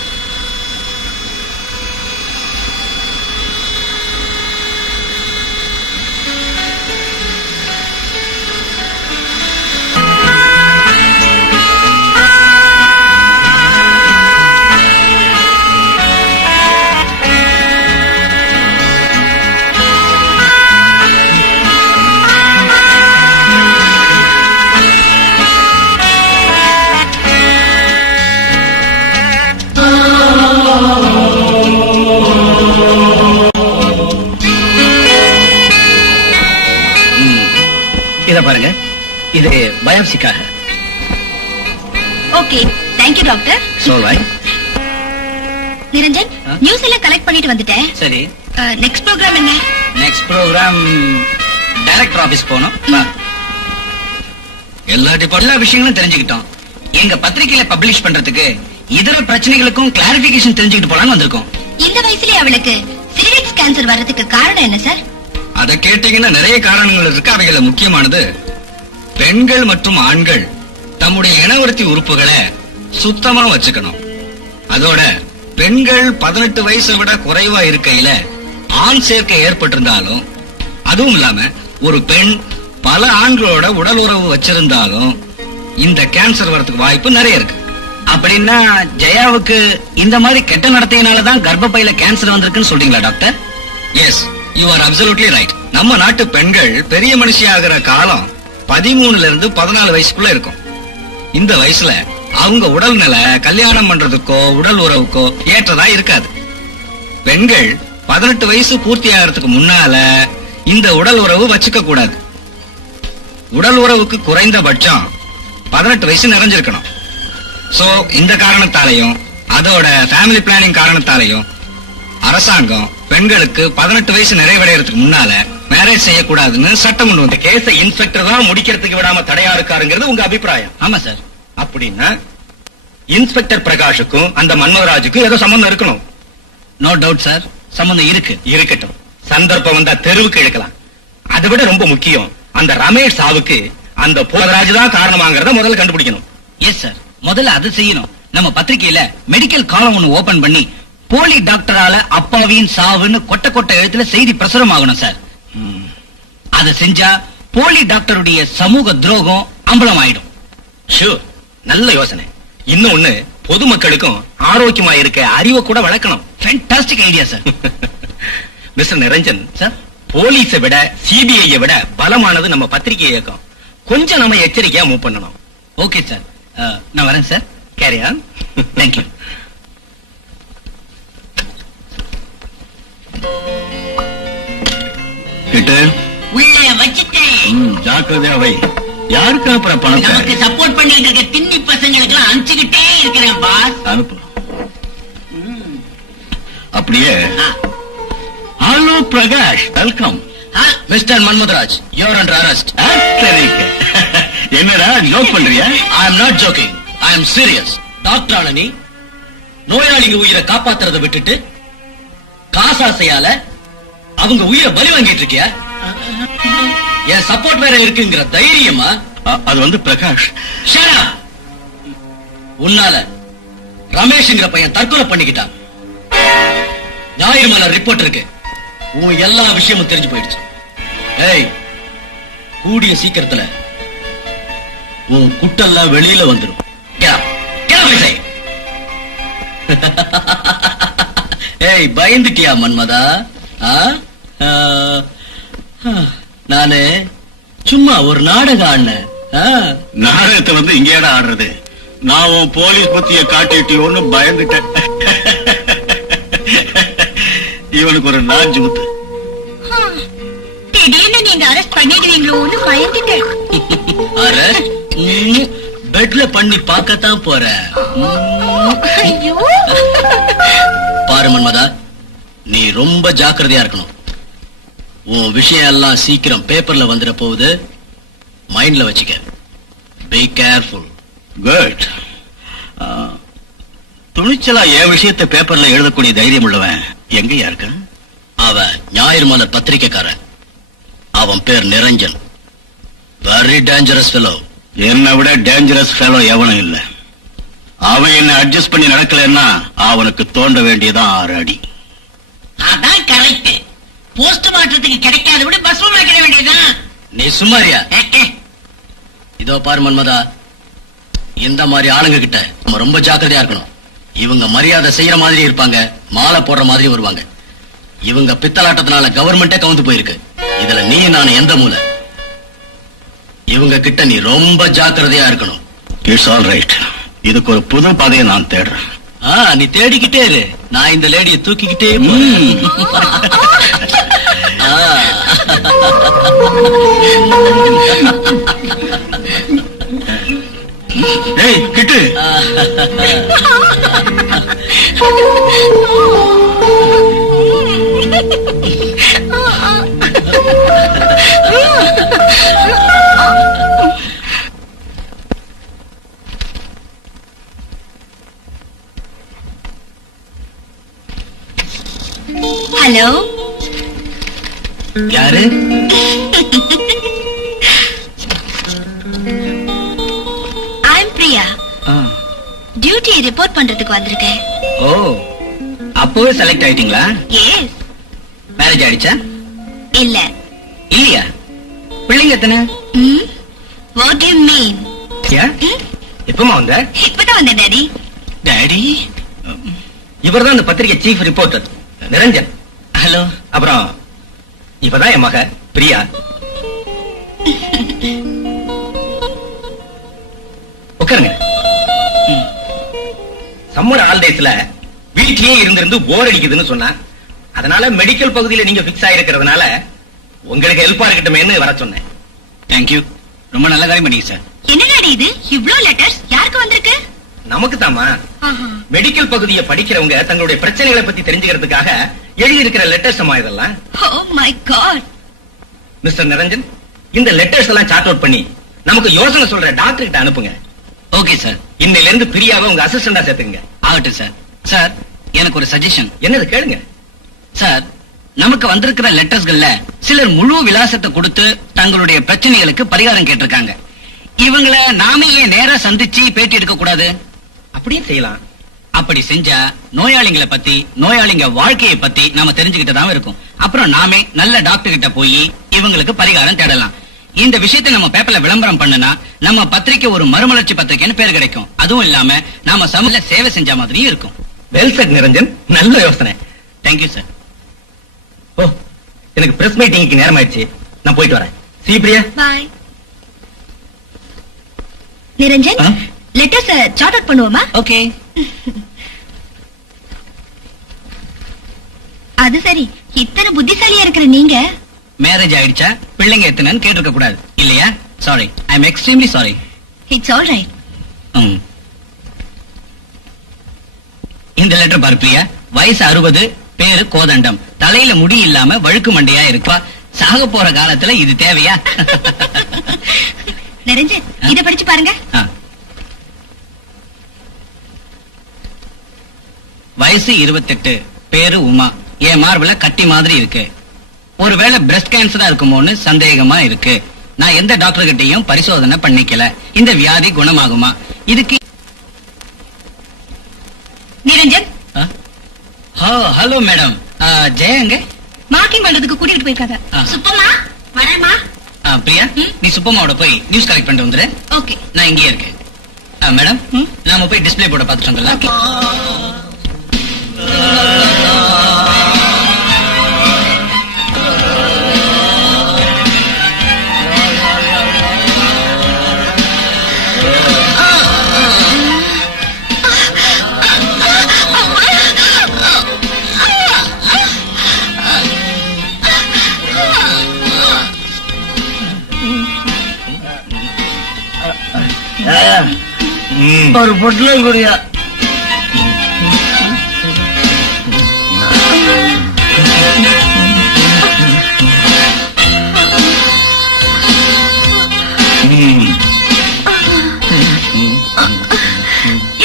பாருங்க, இது பயாப்சிக்காக. Okay, thank you doctor. Niranjan, news எல்லாம் கலெக்ட் பண்ணிட்டு வந்துட்டேன். சரி, நெக்ஸ்ட் ப்ரோக்ராம் என்ன? நெக்ஸ்ட் ப்ரோக்ராம் டைரக்டர் ஆபீஸ் போனோம். எல்லா விஷயங்களும் தெரிஞ்சுக்கிட்டோம். எங்க பத்திரிகையில பப்ளிஷ் பண்றதுக்கு இதர பிரச்சனைகளுக்கும் கிளாரிபிகேஷன் தெரிஞ்சுக்கிட்டு போலான்னு வந்திருக்கோம். இந்த வயசுலயே அவளுக்கு சிரிலிக்ஸ் கேன்சர் வர்றதுக்கு காரணம் என்ன சார்? அத கேட்டீங்கன்னா நிறைய காரணங்கள் இருக்கு. அவைகள முக்கியமானது, பெண்கள் மற்றும் ஆண்கள் தம்முடைய இனவர்த்தி உறுப்புகளை சுத்தமா வச்சுக்கணும். அதோட பெண்கள் 18 வயசை விட குறைவா இருக்கையில ஆண் சேர்க்கை ஏற்பட்டிருந்தாலும், அதுவும் இல்லாம ஒரு பெண் பல ஆண்களோட உடல் உறவு வச்சிருந்தாலும் இந்த கேன்சர் வரதுக்கு வாய்ப்பு நிறைய இருக்கு. அப்படின்னா ஜெயாவுக்கு இந்த மாதிரி கெட்ட நடத்தையினாலதான் கர்ப்பப்பையில கேன்சர் வந்திருக்குன்னு சொல்றீங்களா doctor? Yes, you are absolutely right. நம்ம நாட்டு பெண்கள் பெரிய மனுஷி ஆகிற காலம் 13 இருந்து 14 வயசுக்குள்ள இருக்கும். இந்த வயசுல அவங்க உடல்நிலை கல்யாணம் பண்றதுக்கோ உடல் உறவுக்கோ ஏற்றதா இருக்காது. பெண்கள் 18 வயசு பூர்த்தி ஆகிறதுக்கு முன்னால இந்த உடல் உறவு வச்சுக்க கூடாது. உடல் உறவுக்கு குறைந்தபட்சம் 18 வயசு நிறைஞ்சிருக்கணும். சோ இந்த காரணத்தாலையும் அதோட ஃபேமிலி பிளானிங் காரணத்தாலையும் அரசாங்கம் பெண்களுக்கு 18 வயசு நிறைவடைறதுக்கு முன்னால மேரேஜ் செய்யக்கூடாதுன்னு சட்டம் கொண்டு வந்து கேஸை இன்ஸ்பெக்டர் தான் முடிக்கிறதுக்கு விடாம தடையா இருக்காருங்கிறது உங்க அபிப்பிராயம்? ஆமா சார். அப்படின்னா இன்ஸ்பெக்டர் பிரகாஷுக்கும் அந்த மன்மதராஜுக்கும் ஏதோ சம்பந்தம் இருக்கணும். நோ டவுட் சார், சம்பந்தம் இருக்கு. இருக்கட்டும், சந்தர்ப்பம் வந்தா தெருவுக்கு இழுக்கலாம். அதை விட ரொம்ப முக்கியம், அந்த ரமேஷ் சாவுக்கு அந்த மன்மதராஜ் தான் காரணமாங்கிறத முதல்ல கண்டுபிடிக்கணும். எஸ் சார், முதல்ல அதை செய்யணும். நம்ம பத்திரிகையில மெடிக்கல் காலம் ஒண்ணு ஓபன் பண்ணி போலி டாக்டரால அப்பாவியின் சாவுன்னு கொட்ட கொட்ட எழுத்துல செய்தி பிரசுரம் ஆகணும் சார். அதை செஞ்சா போலி டாக்டருடைய சமூக துரோகம் அம்பலம் ஆயிடும். ஷூர், நல்ல யோசனை. இன்னொன்னு, பொதுமக்களுக்கும் ஆரோக்கியமா இருக்க அறிவை கூட வளர்க்கணும். Fantastic idea sir. Mister Niranjan sir, போலீஸை விட சிபிஐ விட பலமானது நம்ம பத்திரிகை இயக்கம். கொஞ்சம் நம்ம எச்சரிக்கையா மூவ் பண்ணணும். ஓகே சார், நான் வரேன் சார். Carry on. தேங்க்யூ. உள்ளே வச்சுட்டேன். ஜாக்கிரதையா வை. யாருக்கு அனுப்புற பணத்தை? நமக்கு சப்போர்ட் பண்ணிட்டு இருக்க திண்ணி பசங்களுக்கு எல்லாம் அனுப்பிச்சுக்கிட்டே இருக்கிறேன் பாஸ். அனுப்பு. அப்படியே. Hello Prakash, welcome. Mister Manmadharaj, you are under arrest. என்னடா ஜோக் பண்றியா? I am not joking, I am serious. டாக்டரான நீ நோயாளிங்க உயிரை காப்பாத்துறதை விட்டுட்டு காசாசையால அவங்க உயிரை பலி வாங்கிட்டு இருக்கியா? என் சப்போர்ட் வேற இருக்குங்கிற தைரியமா? அது வந்து பிரகாஷ், ஷட் அப். உன்னால ரமேஷ்ங்கிற பையன் தற்கொலை பண்ணிக்கிட்டான். ஞாயிறு மலர் ரிப்போர்ட் இருக்கு. உன் எல்லா விஷயமும் தெரிஞ்சு போயிடுச்சு. ஏய், கூடிய சீக்கிரத்துல உன் குட்டெல்லாம் வெளியில வந்துடும். ஏய், பயந்துட்டியா மன்மதா? நானு சும்மா ஒரு நாடகம் ஆடினேன். நாடகத்தை வந்து இங்கேடா ஆடுறது? நான் உன் போலீஸ் பத்திய காட்டிட்டியோன்னு பயந்துட்டேன். இவனுக்கு ஒரு நாஞ்சு ஊத்து. திடீர்னு நீங்க அரெஸ்ட் பண்ணிடுவீங்களோன்னு பயந்துட்டேன். அரெஸ்ட் பெட்ல பண்ணி பார்க்கத்தான் போறேன். ஐயோ, பாரு மன்மதா, நீ ரொம்ப ஜாக்கிரதையா இருக்கணும். உன் விஷயம் எல்லாம் சீக்கிரம் பேப்பர்ல வந்துட போகுது. மைண்ட்ல வச்சுக்க. Be careful. குட். துணிச்சலா என் விஷயத்தை பேப்பர்ல எழுதக்கூடிய தைரியம் உள்ளவன் எங்கயா இருக்க? அவன் ஞாயிறு மலர் பத்திரிக்கைக்காரன். அவன் பேர் நிரஞ்சன். Very dangerous fellow. என்னை விட டேஞ்சரஸ் ஃபெலோ எவனும் இல்ல. அவன் என்ன அட்ஜஸ்ட் பண்ணி நடக்கலன்னா அவனுக்கு தோண்ட வேண்டியதான் 6 அடி. அதான் கரெக்ட். போஸ்ட் மாற்றத்துக்கு கிடைக்காத விட பஸ் கிடைக்க வேண்டியதுதான். நீ சும்மாரியா? இதோ பாரு மன்மதா, இந்த மாதிரி ஆளுங்க கிட்ட நம்ம ரொம்ப ஜாக்கிரதையா இருக்கணும். இவங்க மரியாதை செய்யற மாதிரி இருப்பாங்க, மாலை போடுற மாதிரி வருவாங்க. இவங்க பித்தலாட்டத்தினால கவர்மெண்டே கவுந்து போயிருக்கு. இதுல நீ நான் எந்த மூலை? இவங்க கிட்ட நீ ரொம்ப ஜாக்கிரதையா இருக்கணும். It's all right. இதுக்கு ஒரு புது பாதையை நான் தேடுறேன். நீ தேடிக்கிட்டே இரு, நான் இந்த லேடியை தூக்கிக்கிட்டே போறேன். ஏய் கிட்டு, ஹலோ, யாரு? ஐம் பிரியா. டியூட்டி ரிப்போர்ட் பண்றதுக்கு வந்திருக்கேன். ஓ, அப்பவே செலக்ட் ஆயிட்டீங்களா? எஸ். மேரேஜ் ஆயிடுச்சா? இல்ல. இல்லையா? பிள்ளைங்க எத்தனை? What do you mean? எப்பமா வந்த? இப்பதான் வந்தேன் டாடி. டாடி, இவர்தான் இந்த பத்திரிகை சீஃப் ரிப்போர்ட்டர் நிரஞ்சன். ஹலோ. அப்புறம் இப்பதான் என் மக பிரியா. உட்காருங்க. சம்மர் ஹாலிடேஸ்ல வீட்லயே இருந்திருந்து போர் அடிக்குதுன்னு சொன்னா, அதனால மெடிக்கல் பகுதியில நீங்க பிக்ஸ் ஆயிருக்கிறதுனால உங்களுக்கு ஹெல்ப்பா இருக்கட்டுமேன்னு வர சொன்னேன். தேங்க்யூ. ரொம்ப நல்ல காரியம் பண்ணீங்க சார். என்ன டாடி இது? இவ்ளோ லெட்டர்ஸ் யாருக்கு வந்திருக்கு? நமக்கு தாமா. மெடிக்கல் பகுதியை படிக்கிறவங்க தங்களுடைய பிரச்சனைகளை பத்தி தெரிஞ்சுக்கிறதுக்காக எழுதி இருக்கிற லெட்டர்ஸ் அம்மா இதெல்லாம். Oh my God. Mister Niranjan, இந்த லெட்டர்ஸ் எல்லாம் சார்ட் அவுட் பண்ணி நமக்கு யோசனை சொல்ற டாக்டர் கிட்ட அனுப்புங்க. Okay sir. இன்னையில இருந்து பிரியாவை உங்க அசிஸ்டண்டா சேர்த்துங்க. ஆகட்டும் சார். சார், எனக்கு ஒரு சஜஷன். என்னது கேளுங்க. சார், நமக்கு வந்திருக்கிற லெட்டர்ஸ்கள்ல சிலர் முழு விலாசத்தை கொடுத்து தங்களுடைய பிரச்சனைகளுக்கு பரிகாரம் கேட்டிருக்காங்க. இவங்கள நாம ஏன் நேரா சந்திச்சு பேட்டி எடுக்க கூடாது? அப்படியே செய்யலாம். அப்படி செஞ்சா நோயாளிகளை பத்தி, நோயாளிங்க வாழ்க்கையை பத்தி நாம தெரிஞ்சுக்கிட்டதாவும் இருக்கும். அப்புறம் நாமே நல்ல டாக்டர் கிட்ட போய் இவங்களுக்கு பரிகாரம் தேடலாம். இந்த விஷயத்தை நம்ம பேப்பர்ல விளம்பரம் பண்ணுனா நம்ம பத்திரிக்கை ஒரு மறுமலர்ச்சி பத்திரிக்கைன்னு பேர் கிடைக்கும். அதுவும் இல்லாம நாம சமூக சேவை செஞ்ச மாதிரியும் இருக்கும். வெல் செட் நிரஞ்சன், நல்ல யோசனை. Thank you sir. ஓ, எனக்கு பிரஸ் மீட்டிங்க்கு நேரம் ஆயிடுச்சு, நான் போயிட்டு வரேன். சீ Priya. Bye. Niranjan, letters sort out பண்ணுவோமா? ஓகே. அது சரி, இத்தனை புத்திசாலியா இருக்கிற நீங்க மேரேஜ் ஆயிடுச்சா, பிள்ளைங்க எத்தனைன்னு கேட்டிருக்க கூடாது இல்லையா? Sorry, I am extremely sorry. It's all right. இந்த லெட்டர் பாரு பிரியா. வயசு 60, பேரு கோதண்டம், தலையில முடி இல்லாம வழுக்கு மண்டையா இருக்கா. சாக போற காலத்துல இது தேவையா? நிரஞ்சன், இத படிச்சு பாருங்க. வயசு 28, பேரு உமா, என் மார்புல கட்டி மாதிரி இருக்கு. ஒருவேளை பிரஸ்ட் கேன்சரா இருக்குமோன்னு சந்தேகமா இருக்கு. நான் எந்த டாக்டர் கிட்டையும் பரிசோதனை பண்ணிக்கல. இந்த வியாதி குணமாகுமா? இதுக்கு நிரஞ்சன். Hello madam. ஜெயங்க மார்க்கிங் பண்றதுக்கு கூட்டிட்டு போயிருக்காங்க. சுப்பமா வரேமா. பிரியா, நீ சுப்பமாவோட போய் நியூஸ் கலெக்ட் பண்ணிட்டு வந்துரு. ஓகே, நான் இங்கேயே இருக்கேன். மேடம், நாம போய் டிஸ்பிளே போர்ட பார்த்துட்டு வந்துடலாம். ஒரு பொட்டலம் குடியா.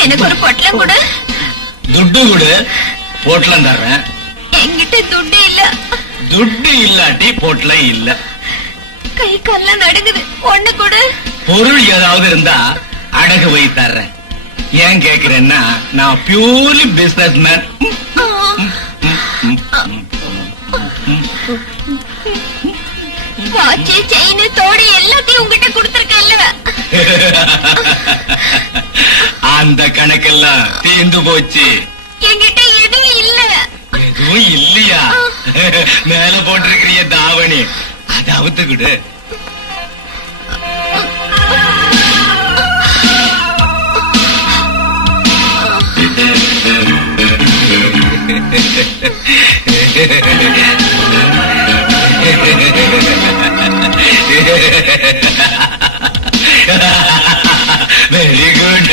எனக்கு ஒரு பொட்டலம் கொடு. துட்டு கொடு, பொட்டலம் தர்றேன். என்கிட்ட துட்டு இல்ல. துட்டு இல்லாட்டி பொட்டலம் இல்ல. கை கால்லாம் நடுங்குது. ஒண்ணு கூட பொருள் ஏதாவது இருந்தா அடகு வை தர்றேன். ஏன் கேக்குறேன்னா நான் purely business man. Watch chain தோடு எல்லாத்தையும் உங்ககிட்ட கொடுத்திருக்கேன்ல. அந்த கணக்கெல்லாம் தீர்ந்து போச்சு. என்கிட்ட எதுவும் இல்ல. எதுவும் இல்லையா? மேல போட்டிருக்கிறிய தாவணி அதை அவுத்துக்கிடு. Very good.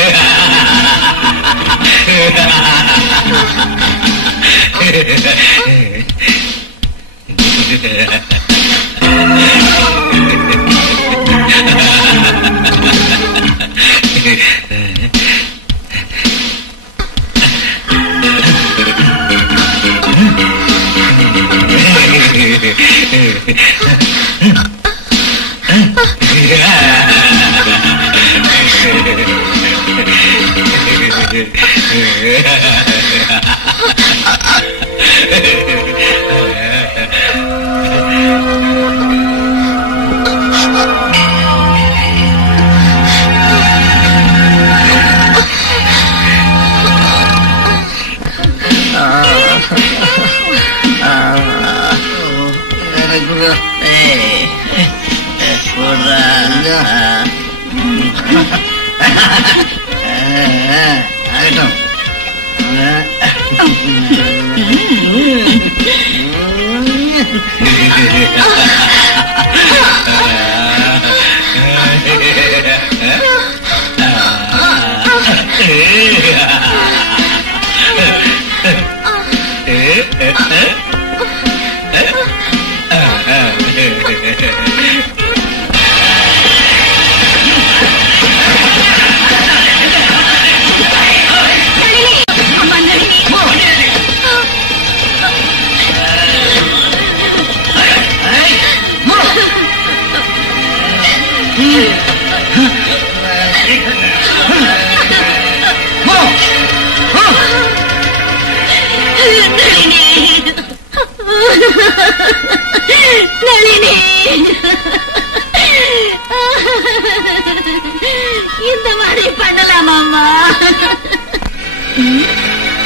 இந்த மாதிரி பண்ணலாமா?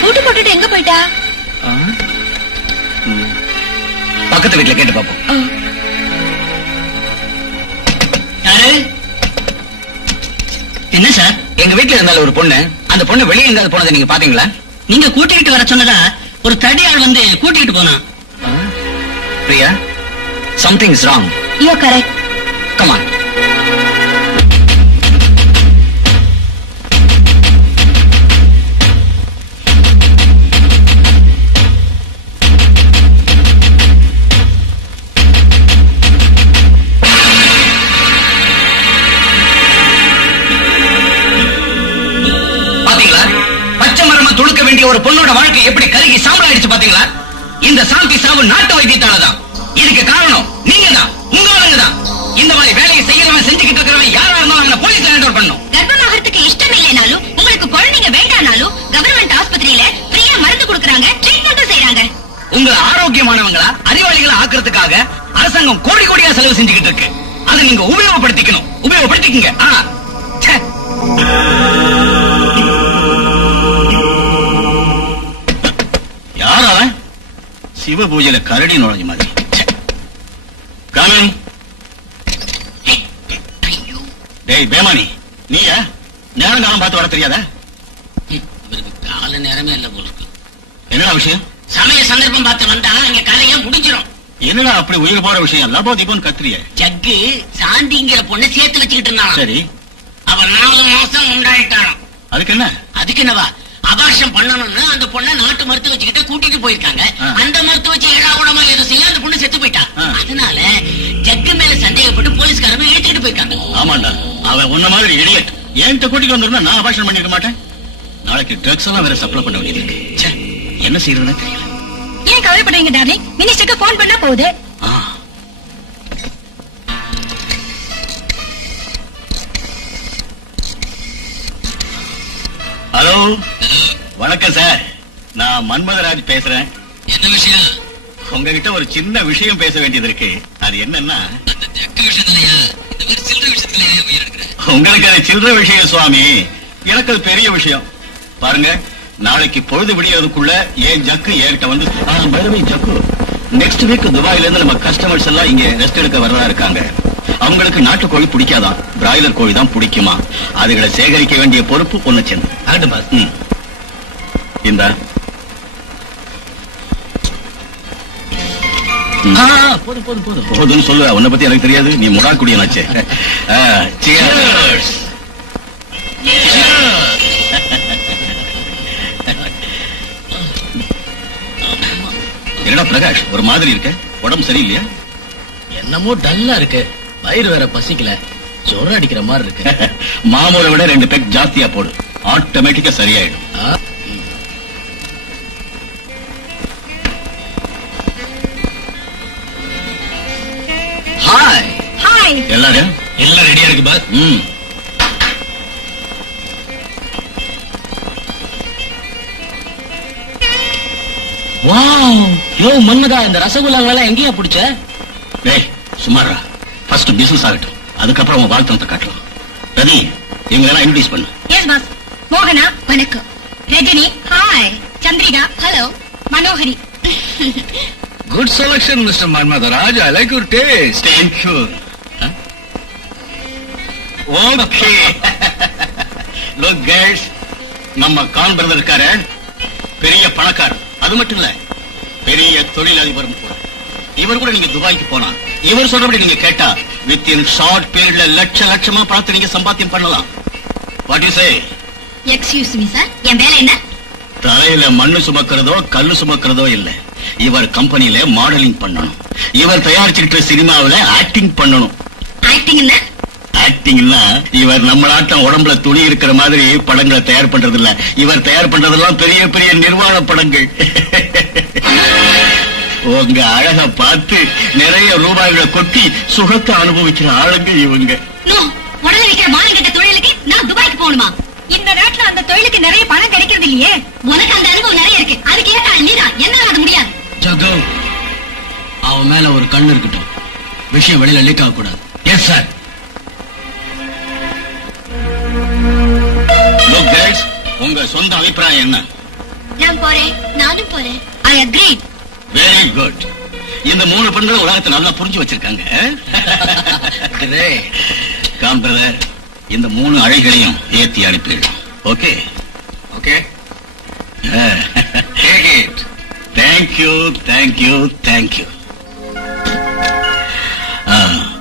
பூட்டு போட்டுட்டு எங்க போயிட்டா? பக்கத்து வீட்டுல கேட்டு பாப்போம். யாரு? என்ன சார்? எங்க வீட்டுல இருந்தாலும் ஒரு பொண்ணு, அந்த பொண்ணு வெளியே எங்காவது போனதை நீங்க பாத்தீங்களா? நீங்க கூட்டிட்டு வர சொன்னதா ஒரு தடியாள் வந்து கூட்டிட்டு போனான். Priya, something is wrong. You're correct. Come on. பாத்தீங்களா, பச்சை மரமா துளுக்க வேண்டிய ஒரு பொண்ணோட வாழ்க்கை எப்படி கருகி சாம்பலாயிடுச்சு பாத்தீங்களா? இந்த சாந்தி சாவு நாட்டு வைத்தியத்தாலதான். இதுக்கு காரணம் நீங்க தான், உங்க ஆளுங்க தான். இந்த மாதிரி வேலையை செய்யறவன் செஞ்சுக்கிட்டு இருக்கிறவன் யாரா இருந்தாலும் அவனை போலீஸ்ல ஹேண்ட் ஓவர் பண்ணணும். கர்ப்பமாகறதுக்கு இஷ்டம் இல்லைனாலும் உங்களுக்கு குழந்தைங்க வேண்டானாலும் கவர்மெண்ட் ஆஸ்பத்திரியில ஃப்ரீயா மருந்து கொடுக்கறாங்க, ட்ரீட்மெண்ட் செய்யறாங்க. உங்களை ஆரோக்கியமானவங்களா அறிவாளிகளா ஆக்குறதுக்காக அரசாங்கம் கோடி கோடியா செலவு செஞ்சுக்கிட்டு இருக்கு. அதை நீங்க உபயோகப்படுத்திக்கணும். உபயோகப்படுத்திக்கங்க. யார் அவன்? சிவ பூஜையில கரடி நுழைஞ்ச மாதிரி. டேய் பேமானி, நீயா? நேரம் காலம் பார்த்து வர தெரியாதா? இவருக்கு கால நேரமே இல்ல போல இருக்கு. என்னடா விஷயம்? சமய சந்தர்ப்பம் பார்த்து வந்தா இங்க கதையா முடிஞ்சிடும். என்னடா அப்படி உயிர் போற விஷயம்? லபோ தீபம் கத்திரிய. ஜக்கு சாந்திங்கிற பொண்ணை சேர்த்து வச்சுக்கிட்டு இருந்தான். சரி, அவர் 4 மாசம் உண்டாயிட்டாராம். அதுக்கு என்ன? அதுக்கு என்னவா, அபார்ஷம் பண்ணணும்னு அந்த பொண்ணை நாட்டு மருத்துவ வச்சுக்கிட்ட கூட்டிட்டு போயிருக்காங்க. அந்த மருத்துவ வச்சு ஏழாவடமா எதுவும் செய்ய அந்த பொண்ணு செத்து போயிட்டா. அதனால ஜக்கு மேல சந்தேகப்பட்டு போலீஸ்காரங்க இழுத்துக்கிட்டு போயிருக்காங்க. ஆமாண்டா, அவன் உன்ன மாதிரி இடியட். என்கிட்ட கூட்டிட்டு வந்திருந்தா நான் அபார்ஷன் பண்ணிருக்க மாட்டேன். நாளைக்கு ட்ரக்ஸ் எல்லாம் வேற சப்ளை பண்ண வேண்டியது இருக்கு. என்ன செய்யறதுன்னு தெரியல. ஏன் கவலைப்படுறீங்க டார்லிங்? மினிஸ்டருக்கு போன் பண்ணா போகுது. ஹலோ, வணக்கம் சார். நான் மன்மதராஜ் பேசுறேன். என்ன விஷயம்? உங்ககிட்ட ஒரு சின்ன விஷயம் பேச வேண்டியது இருக்கு. அது என்னன்னா, அந்த ஜக்கு விஷயத்திலயா? இந்த மாதிரி சில்லற விஷயத்திலயா உயிர் எடுக்கிறேன்? உங்களுக்கு அது சில்லற விஷயம் சுவாமி, எனக்கு அது பெரிய விஷயம். பாருங்க, நாளைக்கு பொழுது விடியறதுக்குள்ள ஏன் ஜக்கு ஏறிட்ட வந்து ஜக்கு நெக்ஸ்ட் வீக் துபாயில இருந்து நம்ம கஸ்டமர்ஸ் எல்லாம் இங்க ரெஸ்ட் எடுக்க வரதா இருக்காங்க. அவங்களுக்கு நாட்டு கோழி பிடிக்காதான், பிராய்லர் கோழி தான் பிடிக்குமா. அதுகளை சேகரிக்க வேண்டிய பொறுப்பு பொண்ணு சேர்ந்து. இந்த போதும் போதும் போதும் போதும் சொல்லு. உன்னை பத்தி எனக்கு தெரியாது, நீ முடா குடியனாச்சே. என்னடா பிரகாஷ், ஒரு மாதிரி இருக்க? உடம்பு சரியில்லையா? என்னமோ டல்லா இருக்கு, வயிறு வேற பசிக்கல, ஜொரம் அடிக்கிற மாதிரி இருக்கு. மாமூலை விட 2 பெக் ஜாஸ்தியா போடு, ஆட்டோமேட்டிக்கா சரியாயிடும். Hi hi. எல்லாரும் எல்லாம் ரெடியா இருக்கு பாஸ். வாவ், யோ மன்மதா, இந்த ரசகுல்லாங்களெல்லாம் எங்கேயா பிடிச்ச? டேய் சுமாரா, ஃபர்ஸ்ட் பிசினஸ் ஆகட்டும், அதுக்கப்புறம் உன் வாழ்த்தனத்தை காட்டலாம். ரவி, இவங்க எல்லாம் இன்ட்ரோடியூஸ் பண்ணு. Yes boss. மோகனா வணக்கம். Rajini hi. Chandrika hello. Manohari. Good selection mister Manmadharaj, I like your taste. Thank you. Okay. Look girls, நம்ம கான் பிரதர் இருக்காரு, பெரிய பணக்காரர். அது மட்டும் இல்ல, பெரிய தொழிலதிபரும் கூட. இவர் கூட நீங்க துபாய்க்கு போனா, இவர் சொல்றபடி நீங்க கேட்டா வித்தின் ஷார்ட் பீரியட்ல லட்சமா பணத்தை நீங்க சம்பாத்தியம் பண்ணலாம். What you say? Excuse me sir, என் வேலை என்ன? தலையில மண்ணு சுமக்கிறதோ கல்லு சுமக்கிறதோ இல்ல. இவர் கம்பெனில மாடலிங் பண்ணணும், இவர் தயாரிச்சுக்கிட்ட சினிமாவில ஆக்டிங் பண்ணணும். ஆக்டிங் என்ன? ஆக்டிங்னா இவர் நம்ம நாட்டம் உடம்புல துணி இருக்கிற மாதிரி படங்களை தயார் பண்றது இல்ல. இவர் தயார் பண்றதெல்லாம் பெரிய பெரிய நிர்வாண படங்கள். உங்க அழக பார்த்து நிறைய ரூபாய்களை கொட்டி சுகத்தை அனுபவிக்கிற ஆளுங்க இவங்க. உடனே வைக்கிற மாநில தொழிலுக்கு நான் துபாய்க்கு போகணுமா? இந்த நாட்டுல அந்த தொழிலுக்கு நிறைய பணம் கிடைக்கிறது இல்லையே. உனக்கு அந்த அனுபவம் நிறைய இருக்கு, அதுக்கு ஏற்ற நீரா என்னால அது முடியாது. ஜகு, அவன் மேல ஒரு கண்ணு இருக்கட்டும், விஷயம் வெளியில லீக் ஆக கூடாது. Yes sir. உங்க சொந்த அபிப்பிராயம் என்ன? நான் போறேன். நானும் போறேன். I agree. Very good. இந்த 3 பெண்கள் உலகத்தை நல்லா புரிஞ்சு வச்சிருக்காங்க. காம் பிரதர், இந்த 3 அழைகளையும் ஏத்தி அனுப்பிடலாம். Okay okay. Thank you thank you thank you.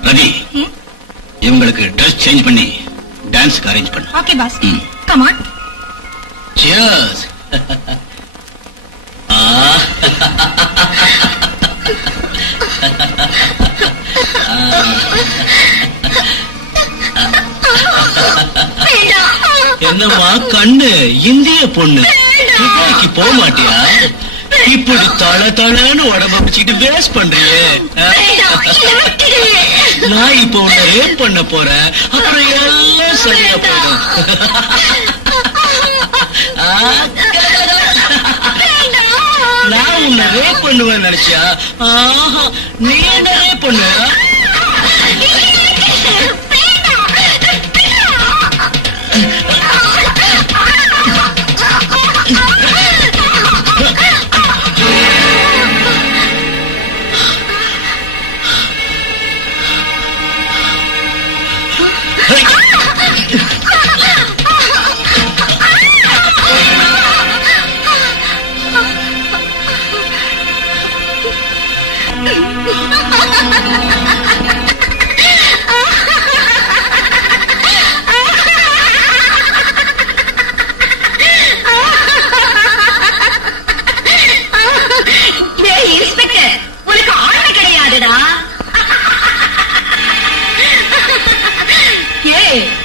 Ravi, இவங்களுக்கு ட்ரெஸ் சேஞ்ச் பண்ணி டான்ஸ்க்கு அரேஞ்ச் பண்ணு. Okay boss. Come on. Cheers. என்னம்மா கண்ணு, இந்திய பொண்ணு, துபாய்க்கு போக மாட்டியா? இப்படி தளன்னு உடம்ப வச்சுட்டு வேஸ்ட் பண்றியே. நான் இப்ப உன்னை ரேப் பண்ண போறேன், அப்புறம் எல்லாம் சரியா போயிடும். நான் உன்னை ரேப் பண்ணுவேன் நினைச்சியா? நீ என்ன ரேப் பண்ணுவ?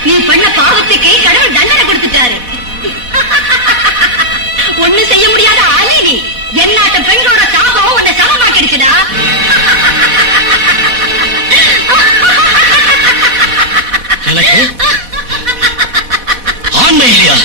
நீ பண்ண பாவத்துக்கு கடவுள் தண்டனை கொடுத்துட்டாரு. ஒண்ணு செய்ய முடியாத அழகி என்னாட்ட பெண்களோட சாபம் உன்னை சமமாக்கிடுச்சுடா. எனக்கு ஆண்மை இல்லையா?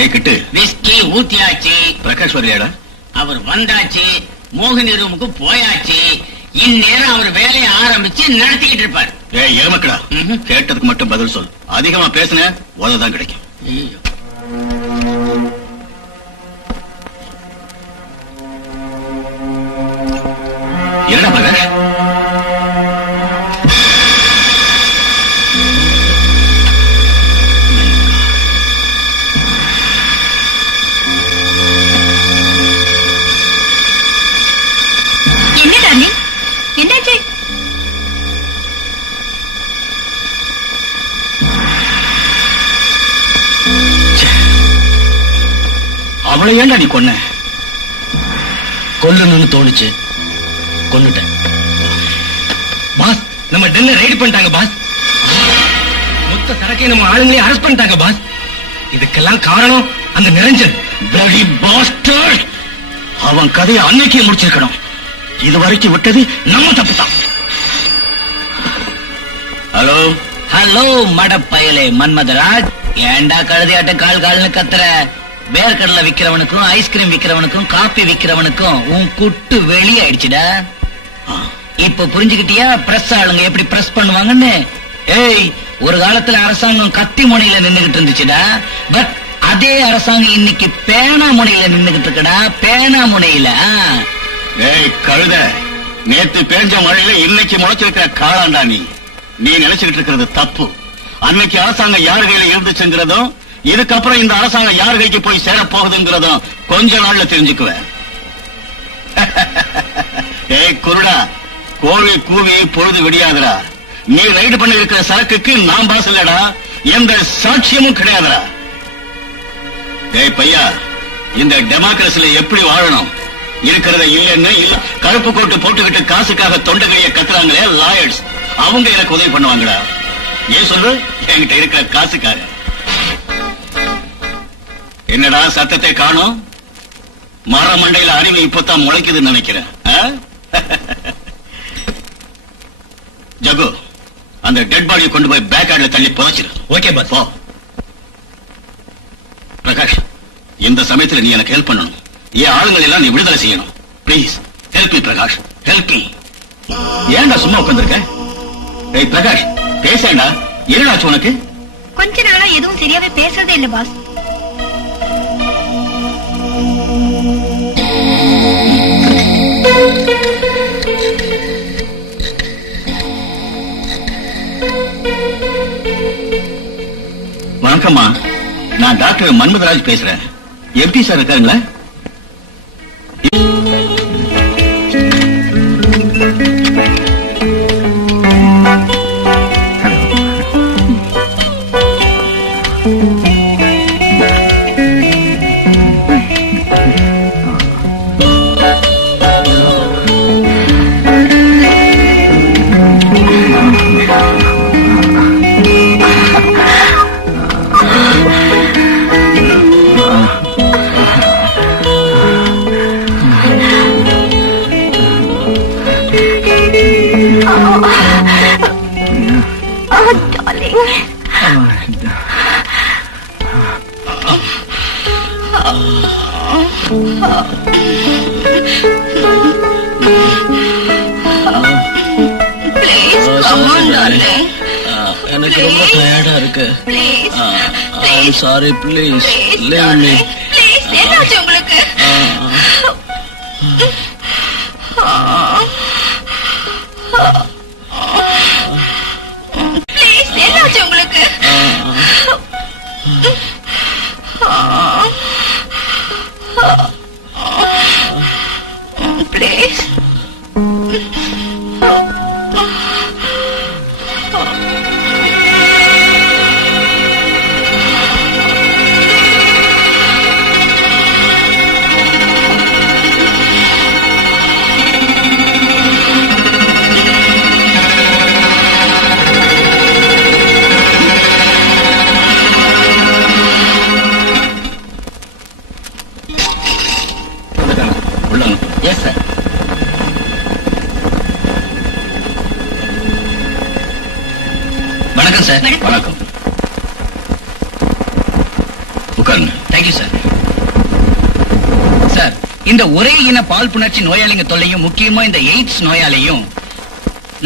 ஏய் கிட்டு, விஸ்கி ஊத்தியாச்சு. பிரகாஷ் வரலையாடா? அவர் வந்தாச்சு, மோகினி ரூமுக்கு போயாச்சு. இந்நேரம் அவர் வேலையை ஆரம்பிச்சு நடத்திக்கிட்டு இருப்பார். ஏய் எருமக்கடா, கேட்டதுக்கு மட்டும் பதில் சொல். அதிகமா பேசுன உததான் கிடைக்கும். என்னடா பிரகாஷ்? என்ன டார்லிங், என்னாச்சு? அவளை ஏன்டா நீ கொன்ன? கொல்லணும்னு தோணுச்சு, கொன்னுட்டேன். பாஸ், நம்ம டெல்ல ரைடு பண்ணிட்டாங்க பாஸ். மொத்த சரக்கை நம்ம ஆளுங்களே அரெஸ்ட் பண்ணிட்டாங்க பாஸ். இதுக்கெல்லாம் காரணம் அந்த நிரஞ்சன். bloody bastard! அவன் கதையை அன்னைக்கே முடிச்சிருக்கணும். இது வரைக்கும் விட்டது நம்ம தப்புதான். ஹலோ ஹலோ மடப்பயலே மன்மதராஜ், ஏண்டா கழுதையாட்ட கால் கால்னு கத்துற? வேர்க்கடலை விக்கிறவனுக்கும் ஐஸ்கிரீம் விக்கிறவனுக்கும் காப்பி விக்கிறவனுக்கும் உன் குட்டு வெளியாயிடுச்சுடா. இப்ப புரிஞ்சுக்கிட்டியா பிரஸ் ஆளுங்க எப்படி பிரஸ் பண்ணுவாங்கன்னு? ஏய், ஒரு காலத்துல அரசாங்கம் கத்தி முனையில நின்னுகிட்டு இருந்துச்சுடா. பட் அதே அரசாங்கம் இன்னைக்கு பேனா முனையில நின்னுகிட்டு இருக்குடா. பேனா முனையில. ஏய் கழுத, நேத்து பேஞ்ச மழையில இன்னைக்கு முளைச்சிருக்கிற காளாண்டா நீ. நீ நினைச்சுக்கிட்டு இருக்கிறது தப்பு. அன்னைக்கு அரசாங்கம் யார் கையில இருந்துச்சுங்கிறதும், இதுக்கப்புறம் இந்த அரசாங்கம் யார் கைக்கு போய் சேர போகுதுங்கிறதும் கொஞ்ச நாள்ல தெரிஞ்சுக்குவேன். ஏய் குருடா, கோழி கூவி பொழுது விடியாதுடா. நீ ரைடு பண்ண இருக்கிற சரக்குக்கு நான் பாஸ் இல்லடா, எந்த சாட்சியமும் கிடையாதுடா. ஏய் பையா, இந்த டெமோக்ரஸில எப்படி வாழணும், இருக்கிறத இல்லன்னு இல்ல கருப்பு கோட்டு போட்டுக்கிட்டு காசுக்காக தொண்டகைய கத்துறாங்களே லாயர்ஸ், அவங்க எனக்கு உதவி பண்ணுவாங்கடா. ஏன் சொல்லு, என்கிட்ட இருக்கிற காசுக்காக. என்னடா சத்தத்தை காணோம்? மர மண்டையில அறிவு இப்பதான் முளைக்குதுன்னு நினைக்கிறேன். ஜகு, அந்த டெட் பாடியை கொண்டு போய் பேக் யார்ட்ல தள்ளி புதைச்சிரு. Okay pass. போ. பிரகாஷ், இந்த சமயத்துல நீ எனக்கு ஹெல்ப் பண்ணணும். என் ஆளுங்களை எல்லாம் நீ விடுதலை செய்யணும். Please help me Prakash, help me. ஏன்டா சும்மா உட்கார்ந்திருக்க? ஏய் பிரகாஷ், பேசேண்டா. என்னடாச்சு உனக்கு? கொஞ்ச நாளா எதுவும் சரியாவே பேசுறதே இல்ல பாஸ். வணக்கம்மா, நான் டாக்டர் மன்மதராஜ் பேசுறேன். எம்பி சார் இருக்காருங்களா? எனக்கு ரொம்ப டயர்டா இருக்கு. I'm sorry, please leave me. என்னாச்சு உங்களுக்கு? ப்ளீஸ் என்னாச்சு உங்களுக்கு? ப்ளீஸ். Yes sir. வணக்கம் சார். வணக்கம். உட்காருங்க. Thank you sir. சார், இந்த ஒரே இன பால் புணர்ச்சி நோயாளிங்க தொல்லையும் முக்கியமா இந்த எய்ட்ஸ் நோயாளியும்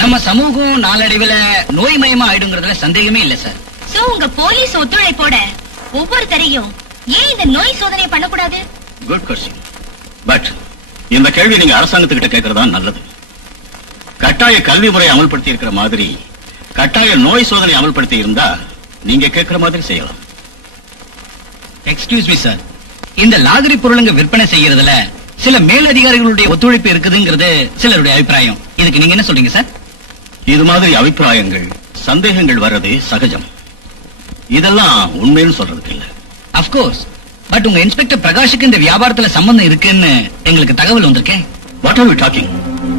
நம்ம சமூகம் நாளடைவில் நோய்மயமா ஆயிடுங்கிறதுல சந்தேகமே இல்ல சார். சோ உங்க போலீஸ் ஒத்துழைப்போட ஒவ்வொருத்தரையும் ஏன் இந்த நோய் சோதனை பண்ணக்கூடாது? Good question. பட் இந்த கேள்வி நீங்க அரசாங்கத்துக்கிட்ட கேட்கறதா நல்லது. கட்டாய கல்வி முறை அமல்படுத்தி இருக்கிற மாதிரி கட்டாய நோய் சோதனை அமல்படுத்தி இருந்தா நீங்க கேட்கிற மாதிரி செய்யலாம். எக்ஸ்கியூஸ் மீ சார், இந்த லாகரி பொருளுங்க விற்பனை செய்யறதுல சில மேலதிகாரிகளுடைய ஒத்துழைப்பு இருக்குதுங்கிறது சிலருடைய அபிப்பிராயம். இதுக்கு நீங்க என்ன சொல்றீங்க சார்? இது மாதிரி அபிப்பிராயங்கள் சந்தேகங்கள் வர்றது சகஜம். இதெல்லாம் உண்மைன்னு சொல்றதுக்கு இல்ல. அப்கோர்ஸ், பட் உங்க இன்ஸ்பெக்டர் பிரகாஷுக்கு இந்த வியாபாரத்துல சம்பந்தம் இருக்குன்னு எங்களுக்கு தகவல் வந்திருக்கேன். What are we talking?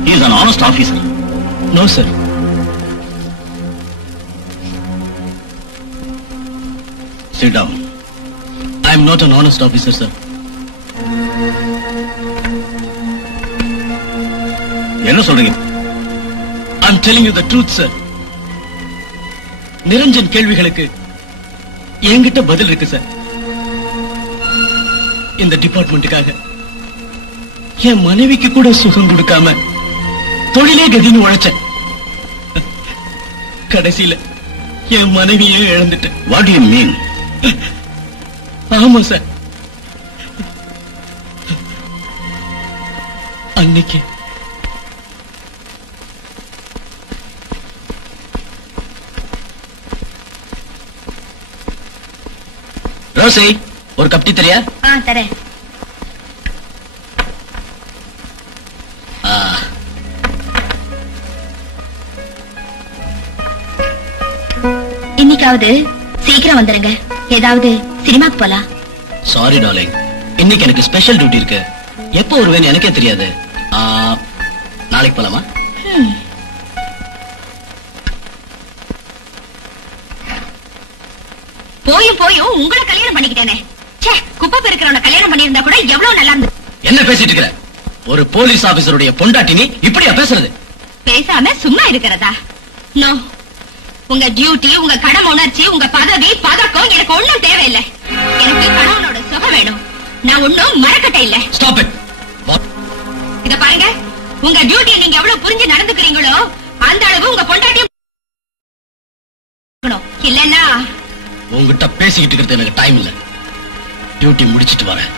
He is an honest officer. No sir. Sit down. I am not an honest officer, sir. என்ன சொல்றீங்க? I'm telling you the truth, sir. Niranjan கேள்விகளுக்கு என்கிட்ட பதில் இருக்கு சார். இந்த டிபார்ட்மெண்ட்டுக்காக என் மனைவிக்கு கூட சுகம் கொடுக்காம தொழிலே கதின்னு உழைச்சேன். கடைசியில என் மனைவியே இழந்துட்டேன். What do you mean? ஆமா சார். அன்னைக்கு ரோசி, ஒரு கப் டீ தரியா? தரேன். இன்னைக்காவது சீக்கிரம் வந்துருங்க. ஏதாவது சினிமாக்கு போலாம். சாரி டார்லிங், இன்னைக்கு எனக்கு ஸ்பெஷல் டியூட்டி இருக்கு. எப்போ வருவேன்னு எனக்கே தெரியாது. நாளைக்கு போலாமா? போயும் போயும் உங்களை கல்யாணம் பண்ணிக்கிட்டேனே. குப்பை பெருக்கிறவன கல்யாணம் பண்ணியிருந்தா கூட எவ்வளவு நல்லா இருந்தது. என்ன பேசிட்டு இருக்கிற? ஒரு போலீஸ் ஆபீசருடைய பொண்டாட்டி நீ இப்படியா பேசுறது? பேசாம சும்மா இருக்கிறதா? நோ, உங்க டியூட்டி, உங்க கடமை உணர்ச்சி, உங்க பதவி பதக்கம் எனக்கு ஒண்ணும் தேவையில்லை. எனக்கு கணவனோட சுகம் வேணும். நான் ஒண்ணும் மறக்கட்டே இல்ல. Stop it. இத பாருங்க, உங்க டியூட்டியை நீங்க எவ்வளவு புரிஞ்சு நடந்துக்கிறீங்களோ அந்த அளவு உங்க பொண்டாட்டியும் இல்லன்னா. உங்ககிட்ட பேசிக்கிட்டு இருக்கிறது எனக்கு டைம் இல்ல. டியூட்டி முடிச்சிட்டு வரேன்.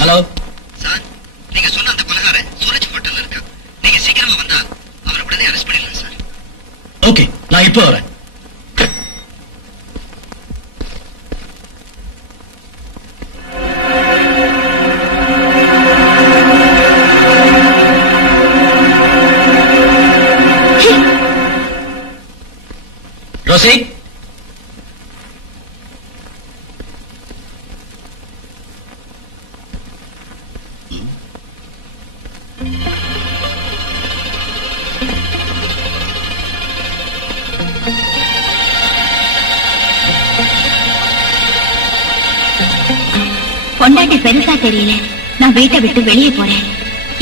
ஹலோ சார், நீங்க சொன்ன அந்த கொலைகாரன் சூரஜ் ஹோட்டல்ல இருக்கா. நீங்க சீக்கிரமா வந்தா அவரை உடனே அரெஸ்ட் பண்ணிடலாம் சார். ஓகே, நான் இப்போ வரேன். ரோசி, பொண்டாட்டி பெருசா தெரியல. நான் வீட்டை விட்டு வெளியே போறேன்.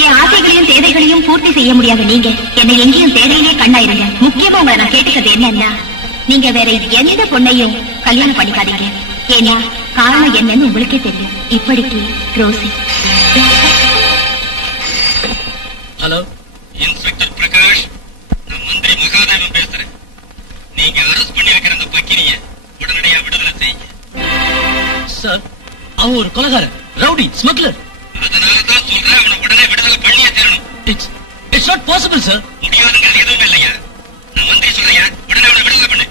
என் ஆசைகளையும் தேவைகளையும் பூர்த்தி செய்ய முடியாத நீங்க என்னை எங்கேயும் தேவையிலே கண்ணாயிருங்க. முக்கியமா உங்களை நான் கேட்டுக்கிறது என்னன்னா, நீங்க வேற எந்த பொண்ணையும் கல்யாணம் பண்ணிக்காதீங்க. ஏன்னா காரணம் என்னன்னு உங்களுக்கே தெரியும். இப்படிக்கு ரோசி. ஹலோ, இன்ஸ்பெக்டர் பிரகாஷ், நான் மந்திரி மகாதேவன் பேசுறேன். நீங்க அரெஸ்ட் பண்ணிருக்கிற அந்த பக்கினிய உடனடியா விடுதலை செய்யுங்க. சார், அவன் ஒரு கொலைகாரன், ரவுடி, ஸ்மக்லர். அதனாலதான் சொல்றேன், அவனை உடனே விடுதலை பண்ணியே தரணும். It's not possible sir. முடியாதுங்கிறது எதுவுமே இல்லையா? நான் மந்திரி சொல்றேன், உடனே அவனை விடுதலை பண்ணு.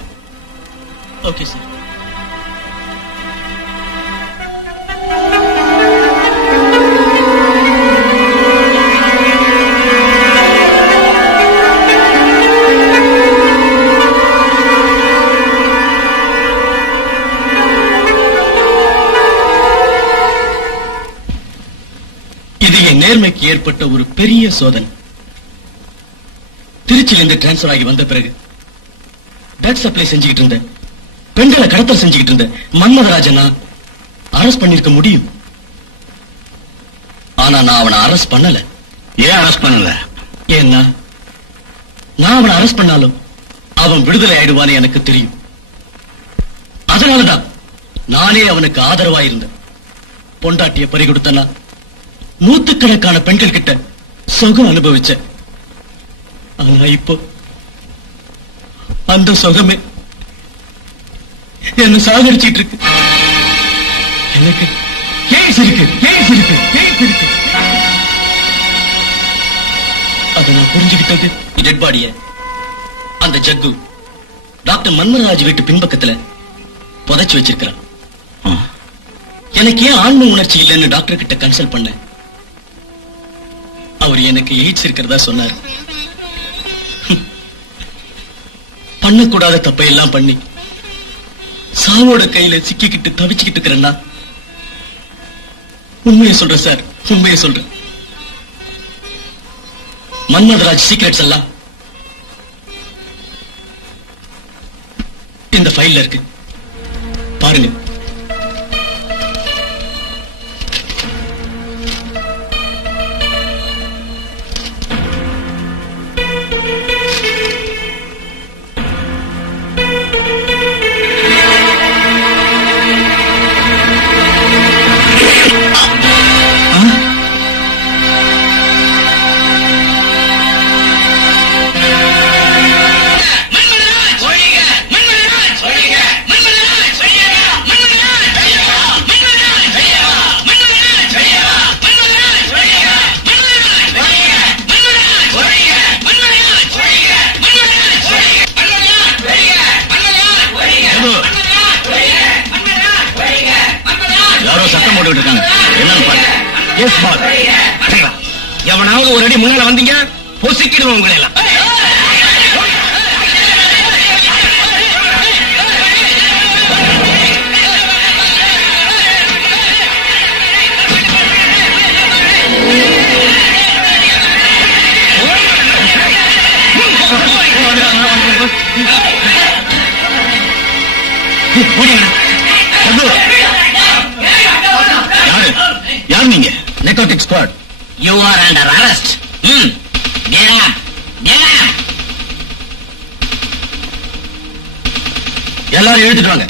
Okay sir. நேர்மைக்கு ஏற்பட்ட ஒரு பெரிய சோதனை. திருச்சியிலிருந்து டிரான்ஸ்பர் ஆகி வந்த பிறகு ட்ரக் சப்ளை செஞ்சுக்கிட்டு இருந்த, பெண்களை கடத்தல் செஞ்சுக்கிட்டு இருந்த மன்மதராஜனா அரெஸ்ட் பண்ணிருக்க முடியும். ஆனா நான் அவனை அரெஸ்ட் பண்ணல. ஏன் அரெஸ்ட் பண்ணல? ஏன்னா நான் அவனை அரெஸ்ட் பண்ணாலும் அவன் விடுதலை ஆயிடுவான்னு எனக்கு தெரியும். அதனாலதான் நானே அவனுக்கு ஆதரவா இருந்தேன். பொண்டாட்டிய பறி கொடுத்தனா நூத்துக்கணக்கான பெண்கள் கிட்ட சுகம் அனுபவிச்ச. ஆனா இப்போ அந்த சுகமே என்ன சாகடிச்சிட்டு இருக்கு. எனக்கு கேஸ் இருக்கு, கேஸ் இருக்கு, கேஸ் இருக்கு. அதை நான் புரிஞ்சுக்கிட்டது டெட் பாடிய அந்த ஜக்கு டாக்டர் மன்மராஜ் வீட்டு பின்பக்கத்துல புதைச்சு வச்சிருக்கிறான். எனக்கு ஏன் ஆன்ம உணர்ச்சி இல்லைன்னு டாக்டர் கிட்ட கன்சல்ட் பண்ண. அவர் எனக்கு எய்ட்ஸ் இருக்கிறதா சொன்னார். பண்ணக்கூடாத தப்பை எல்லாம் பண்ணி சாவோட கையில சிக்கிக்கிட்டு தவிச்சுக்கிட்டு இருக்கிறேன்னா உண்மையை சொல்றேன் சார், உண்மையை சொல்றேன். மன்மதராஜ் சீக்ரெட்ஸ் எல்லாம் இந்த ஃபைல்ல இருக்கு, பாருங்க. எவனாவது ஒரு அடி முன்னால வந்தீங்க பொசிக்கிடுவோம் உங்களை எல்லாம். யார் நீங்க? நெர்கோட்டிக் squad. You are under arrest. Get up. Get up. எல்லாரும் எழுதிட்டு வாங்க.